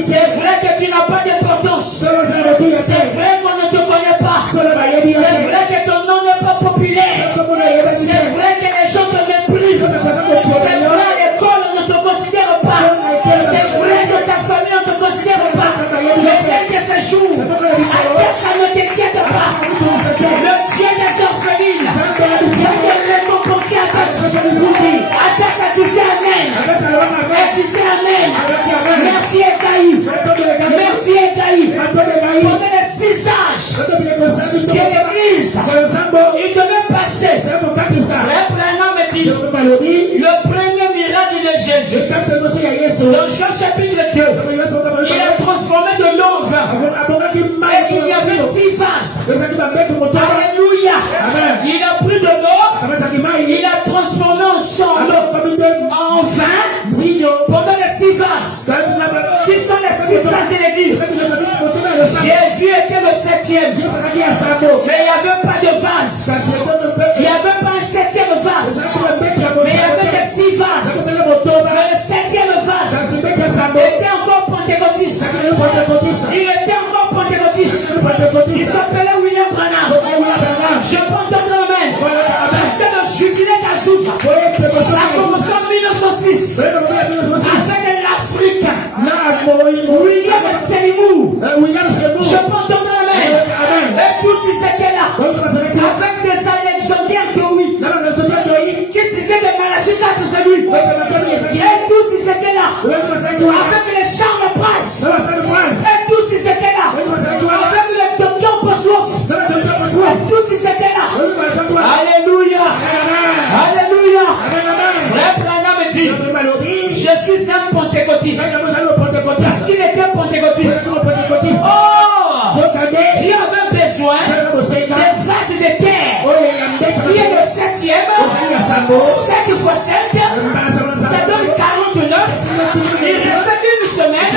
C'est vrai que tu n'as pas d'importance. C'est vrai qu'on ne te connaît pas. C'est vrai que ton nom n'est pas populaire. C'est vrai que les gens te méprisent. C'est vrai que l'école ne te considère pas. C'est vrai que ta famille ne te considère pas. Mais dès que ce jour, ça ne t'inquiète pas. Le Dieu des orphelines, c'est de récompenser à ta tu sais Amen. Et tu sais Amen. Merci Écaï. Merci Écaï. Pendant les 6 âges de l'église, il devait passer. Frère Branham me dit, le premier miracle de Jésus, dans Jean chapitre 2, il a transformé de l'eau en vin. Et il y avait 6 vases. Alléluia. Il a pris de l'eau, il a transformé en sang en vin pendant les 6 vases. Qui sont les 6 vases de l'église? Jésus était le 7e. Mais il n'y avait pas de vase. Il n'y avait pas un 7e vase. Mais il y avait des 6 vases. Mais le 7e vase était encore pentecôtiste. Il était encore pentecôtiste. Il s'appelait William Branham. Je prends ton main. Parce que le jubilé d'Azusa a commencé en 1906 avec l'Afrique. William Selimou. Je prends ton main. Et tous ils étaient là. Avec des Alexandriens de oui. Qui disaient que Malachi 4 c'est lui. Et tous ils étaient là. Avec les Charles Price. Et tous ils étaient là. Avec le Dr. Bosworth. Et tous ils étaient là. Alléluia. Alléluia. Frère Branham me dit, je suis un pentecôtiste. Parce qu'il était pentecôtiste. Oh, Dieu avait besoin des vases de terre. Qui est le 7e. 7 fois 7. Ça donne 49. Il restait une semaine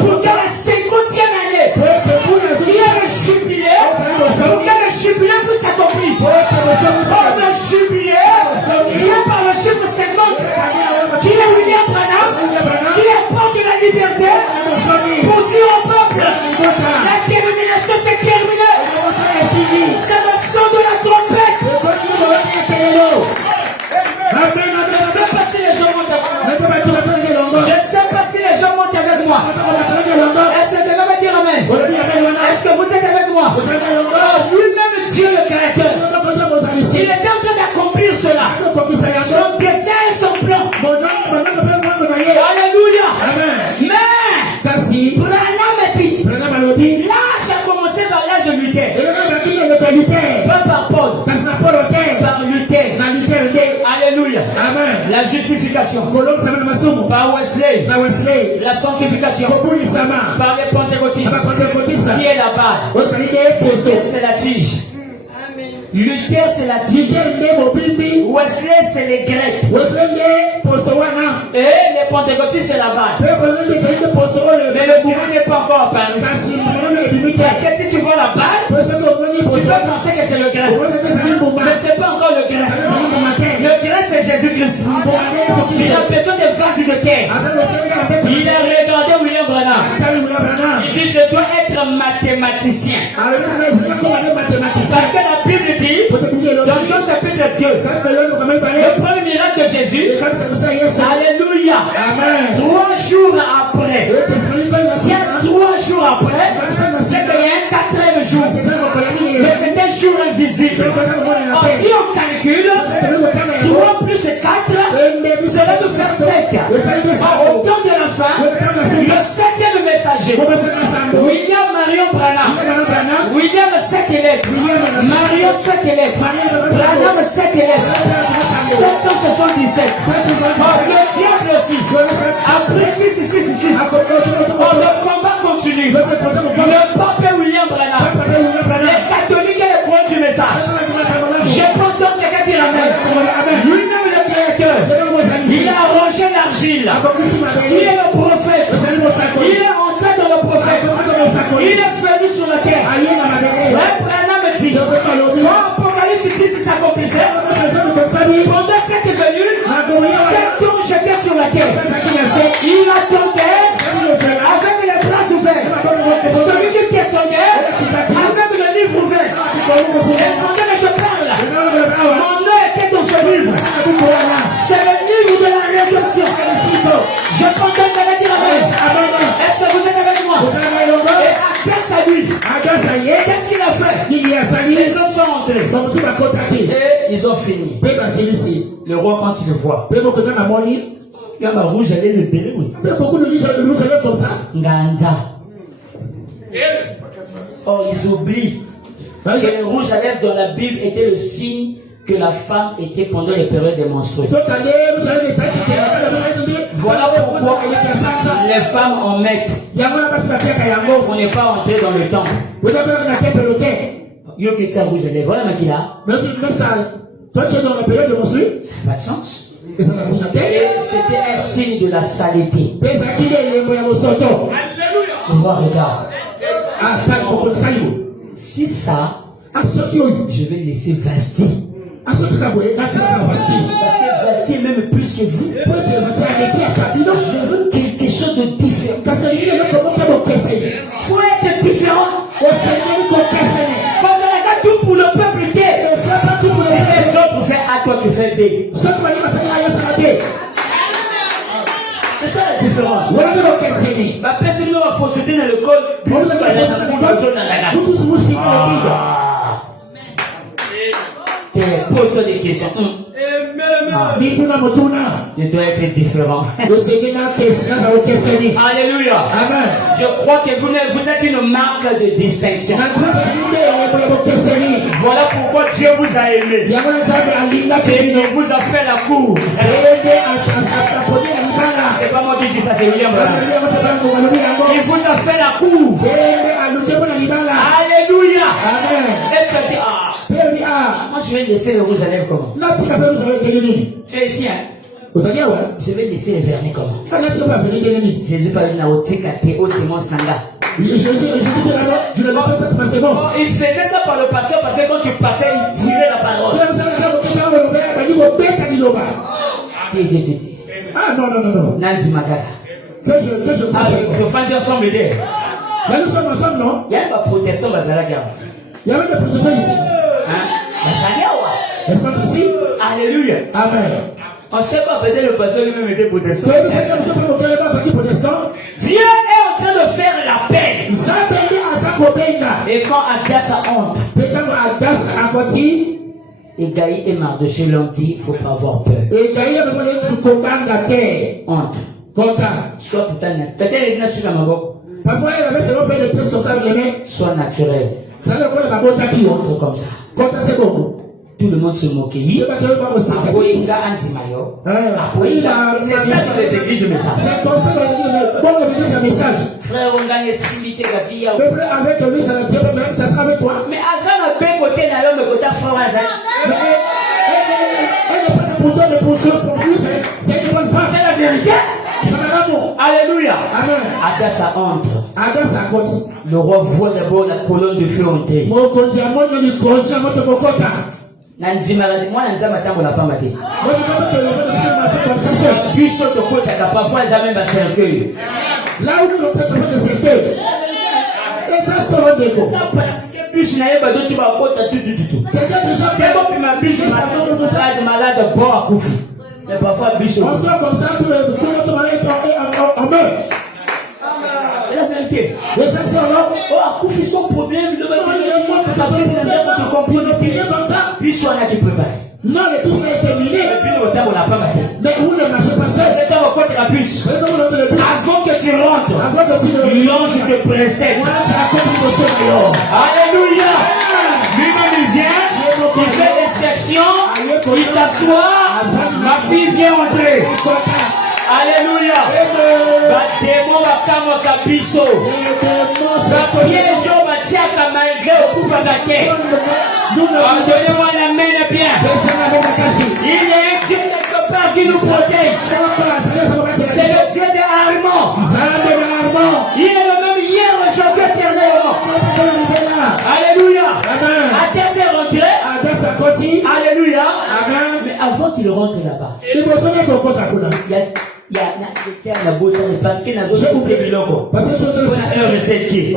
pour que la 50e année, qui est le jubilé, pour que le jubilé puisse s'accomplir. Or, le jubilé vient par le chiffre 50, qui est William Branham, qui est fort de la liberté, pour dire au peuple, la termination c'est terminé. C'est le son de la trompette. Je ne sais pas si les gens montent avec moi. Je ne sais pas si les gens montent avec moi. Est-ce que quelqu'un va dire Amen? Est-ce que vous êtes avec moi? Lui-même Dieu le Créateur, il était en train d'accomplir cela. Son dessein et son plan. Alléluia. Mais Branham dit, l'âge a commencé par l'âge de Luther. Pas par Paul, par Luther. Alléluia. La justification par Wesley. La sanctification par les pentecôtistes. Qui est la balle? Luther c'est la tige. Luther c'est la tige. Wesley c'est les grecs. Et les pentecôtistes c'est la balle. Mais le bourreau n'est pas encore apparu. Parce que si tu vois la balle, tu peux penser que c'est le grec. Mais c'est pas encore le grec. Le grec c'est Jésus-Christ. Il a besoin de vaches de terre. Il a regardé William Branham. Il dit je dois être mathématicien. Parce que la Bible dit dans Jean chapitre 2, le premier miracle de Jésus. Alléluia. 3 jours après. Si 3 jours après, c'est qu'il y a un 4e jour. Mais c'est un jour invisible. Or, si on calcule 3 plus 4, cela nous fait 7. Or, au temps de la fin, le 7e messager âgés. William Marion Branham. William 7 élèves. Marion 7 élèves. Branham 7 élèves. 777. Le diable aussi. Après 6. Le combat continue. Le pape William Branham. Les catholiques et les croyants du message. Je peux donc quelqu'un dire amen. Lui-même le créateur. Il a arrangé l'argile. Qui est le prophète? Il est entré dans le prophète. Il est venu sur la terre. Frère Branham me dit, quand Apocalypse 10 s'accomplissait, pendant cette venue, 7 ans j'étais sur la terre. Il attendait avec les bras ouverts. Celui qui questionnait avec le livre ouvert. Et pendant que je parle, mon nom était dans ce livre. C'est le livre de la rédemption. Je contente de dire amen. Est-ce que vous êtes avec moi? Et grâce à lui, qu'est-ce qu'il a fait? Les autres sont entrés. Et ils ont fini. Le roi, quand il le voit, il y a ma rouge, elle est le bébé. Il y a beaucoup de rouge comme ça. Nganja. Oh, ils oublient que le rouge à lèvres dans la Bible était le signe que la femme était pendant les périodes des menstrues. Voilà pourquoi les femmes en mettent. On n'est pas entré dans le temps. Yo qui est rouge à lèvres. Voilà ma là. Toi tu es dans la période de menstrues? Ça n'a pas de sens. Et c'était un signe de la saleté. Regarde. Si ça, je vais laisser Vasti. Parce que Vasti est même plus que vous. Je veux quelque chose de différent. Il faut être différent. Quand on a tout pour le peuple T. Si les autres font A, toi tu fais B. C'est ça la différence. Ma personne va fausseté dans le col. Pose-toi des questions. Je dois être différent. Alléluia. Amen. Je crois que vous êtes une marque de distinction. Voilà pourquoi Dieu vous a aimé. Il vous a fait la cour. C'est pas moi qui dis ça, c'est William Branham. Il vous a fait la cour. Alléluia. Amen. Et tu as dit, moi je vais laisser le rouge à lèvres comment? Tu es ici, hein? Je vais laisser les vernis comment? Jésus parle d'une autique au sémence nanga. Il faisait ça par le pasteur parce que quand tu passais, il tirait la parole. Ah non. Nanzi Makaka. Que je fasse ensemble d'air. Là nous sommes ensemble, non? Il y a une protection basala il y a même des protections ici. Elles sont ici. Alléluia. Amen. On ne sait pas, peut-être le pasteur lui-même était protestant. Dieu est en train de faire la paix. Et quand Adas honte, Egaï et Mardoché l'ont dit, il ne faut pas avoir peur. Honte. Soit peut-être il a su la mabok. Parfois, il avait seulement fait des trucs comme ça avec les mains. Soit naturel. Ça veut dire qu'on a pas qui honte comme ça. C'est bon. Tout le monde se moquait. C'est ça dans les églises de message. C'est comme ça dans les églises de message. Frère, on gagne similité Gazia. Le frère avec lui, ça sera avec toi. Mais à ça, on peut côté d'ailleurs, mais côté frère, mais elle n'est pas pour toi, mais pour lui, c'est une bonne face. C'est la vérité. Alléluia. Amen. Adassa entre. Adassa côté. Le roi voit d'abord la colonne de feu entrer. Mon côté, moi, je dis, moi, je Nanzimara, moi, Nanzama Tango n'a pas maté. Moi, je ne peux pas te lever depuis le marché comme ça. Biso de côté, parfois, ils amènent un cercueil. Là où nous sommes train de cercueil. Et ça, c'est le dégo. Ça pratique plus, n'a pas d'autre qui va côté, tout. Quelqu'un déjà fait. Quelqu'un m'a biso, malade, bon à Koufi. Mais parfois, biso. On sort comme ça, tout le monde est en meurt. C'est la vérité. Et ça, c'est là. Oh, à Koufi, son problème, le mec, puis soit là qui peut pas. Non, le bus est terminé. Et puis le temps on n'a pas battu. Mais où le marché passé? C'est dans le code de la bus. Avant que tu tu rentres, l'ange te précède. Alléluia. Lui-même il vient, il fait l'inspection, il s'assoit, ma fille vient entrer. Alléluia. Batemo bakamo kabiso. Piège au batiaka malgré au Koufagate. Donnez-moi la main bien. Il y a un Dieu quelque part qui nous protège. C'est le Dieu des Armands. Il est le même hier, aujourd'hui, éternellement. Alléluia. Athès est rentré. Alléluia. Mais avant qu'il rentre là-bas, il y a la bosse parce que la zone coupe les biloko. Parce que c'est qui.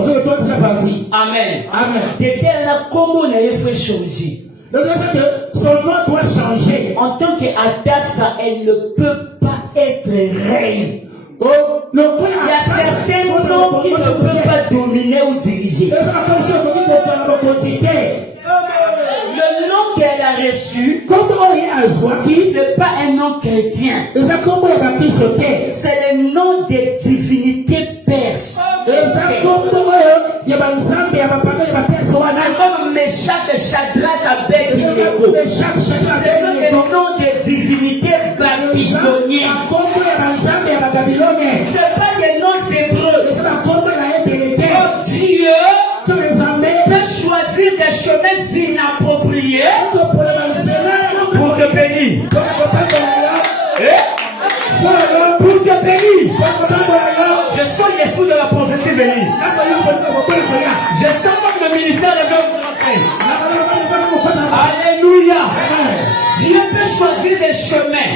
Amen. Amen. T'étais là comme on avait fait changer. Donc c'est que son nom doit changer. En tant qu'Adassa, elle ne peut pas être reine. Il y a certains noms qui ne peuvent pas dominer ou diriger. Le nom qu'elle a reçu, c'est pas un nom chrétien. C'est le nom des divinités perses. C'est comme Meshach, Shadrach, Abednego. Ce sont les noms des divinités babyloniennes. C'est pas des noms hébreux. Comme Dieu peut choisir des chemins inappropriés pour te bénir. Pour te bénir. Je sens l'esprit de la prophétie bénie. Je sens comme le ministère de Dieu. Alléluia. Dieu peut choisir des chemins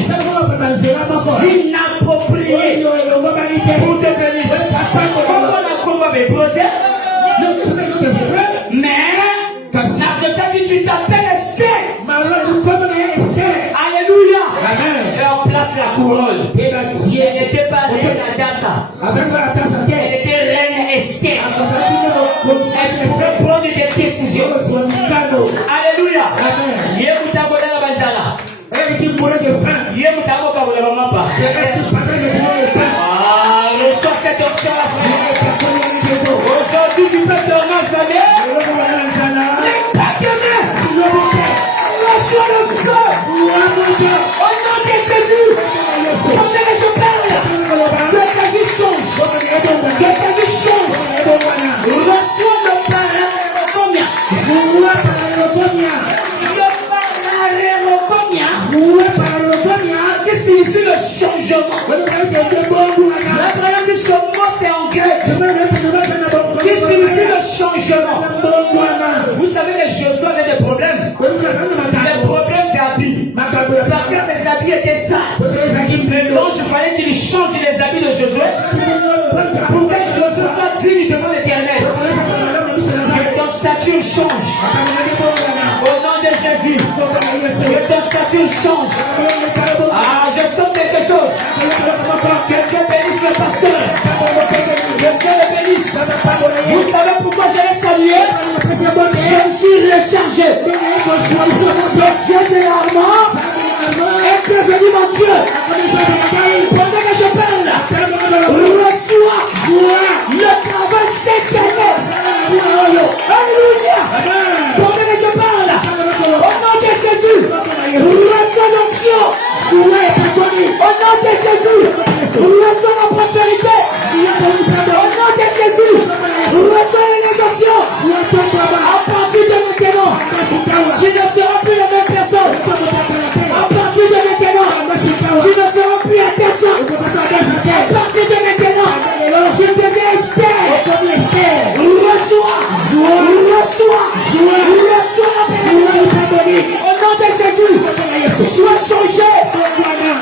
inappropriés pour te bénir. Comment la combat est brotée? Mais tu t'appelles Esther. Alléluia. Et on place la couronne. Elle n'était pas reine Adassa. Elle était reine Esther. Elle pouvait prendre des décisions. Alléluia. Reçois cette option là, frère. Aujourd'hui, tu peux te renseigner. Reçois le feu. Au nom de Jésus. Pendant que je parle, que ta vie change. Que ta vie change. Reçois le paralélocomia. Le paralélocomia. Qui signifie le changement. La première dit son mot c'est en grec. Qui signifie le changement. Vous savez que Josué avait des problèmes. Des problèmes d'habits. Parce que ses habits étaient sales. Donc il fallait qu'il change les habits de Josué. Pour que Josué soit digne devant l'Éternel. Que ton statut change. Au nom de Jésus. Que ton statut change. Ah, je sens quelque chose. Que Dieu bénisse le pasteur. Que Dieu le bénisse. Vous savez pourquoi je l'ai salué? Je me suis rechargé. Le Dieu de l'armement est devenu mon Dieu. Pendant que je parle, reçois le travail éternel. Alléluia. Pendant que je parle, au nom de Jésus, reçois l'onction. Au nom de Jésus, reçois la prospérité. Au nom de Jésus, reçois les négociations. À partir de maintenant, tu ne seras plus la même personne. À partir de maintenant, tu ne seras plus à tes soins. À partir de maintenant, tu deviens Esther. Reçois la bénédiction. Au nom de Jésus, sois changé.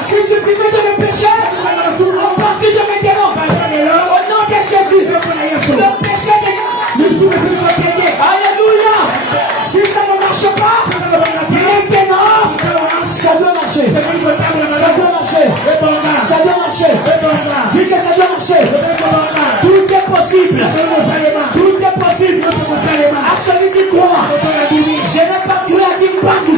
Si tu vivais dans le péché, à partir de maintenant, au nom de Jésus, le péché est... Alléluia. Si ça ne marche pas, maintenant, ça doit marcher. Ça doit marcher. Ça doit marcher. Dis que ça doit marcher. Tout est possible. Tout est possible. À celui qui croit. Je n'ai pas cru à Kimbangu.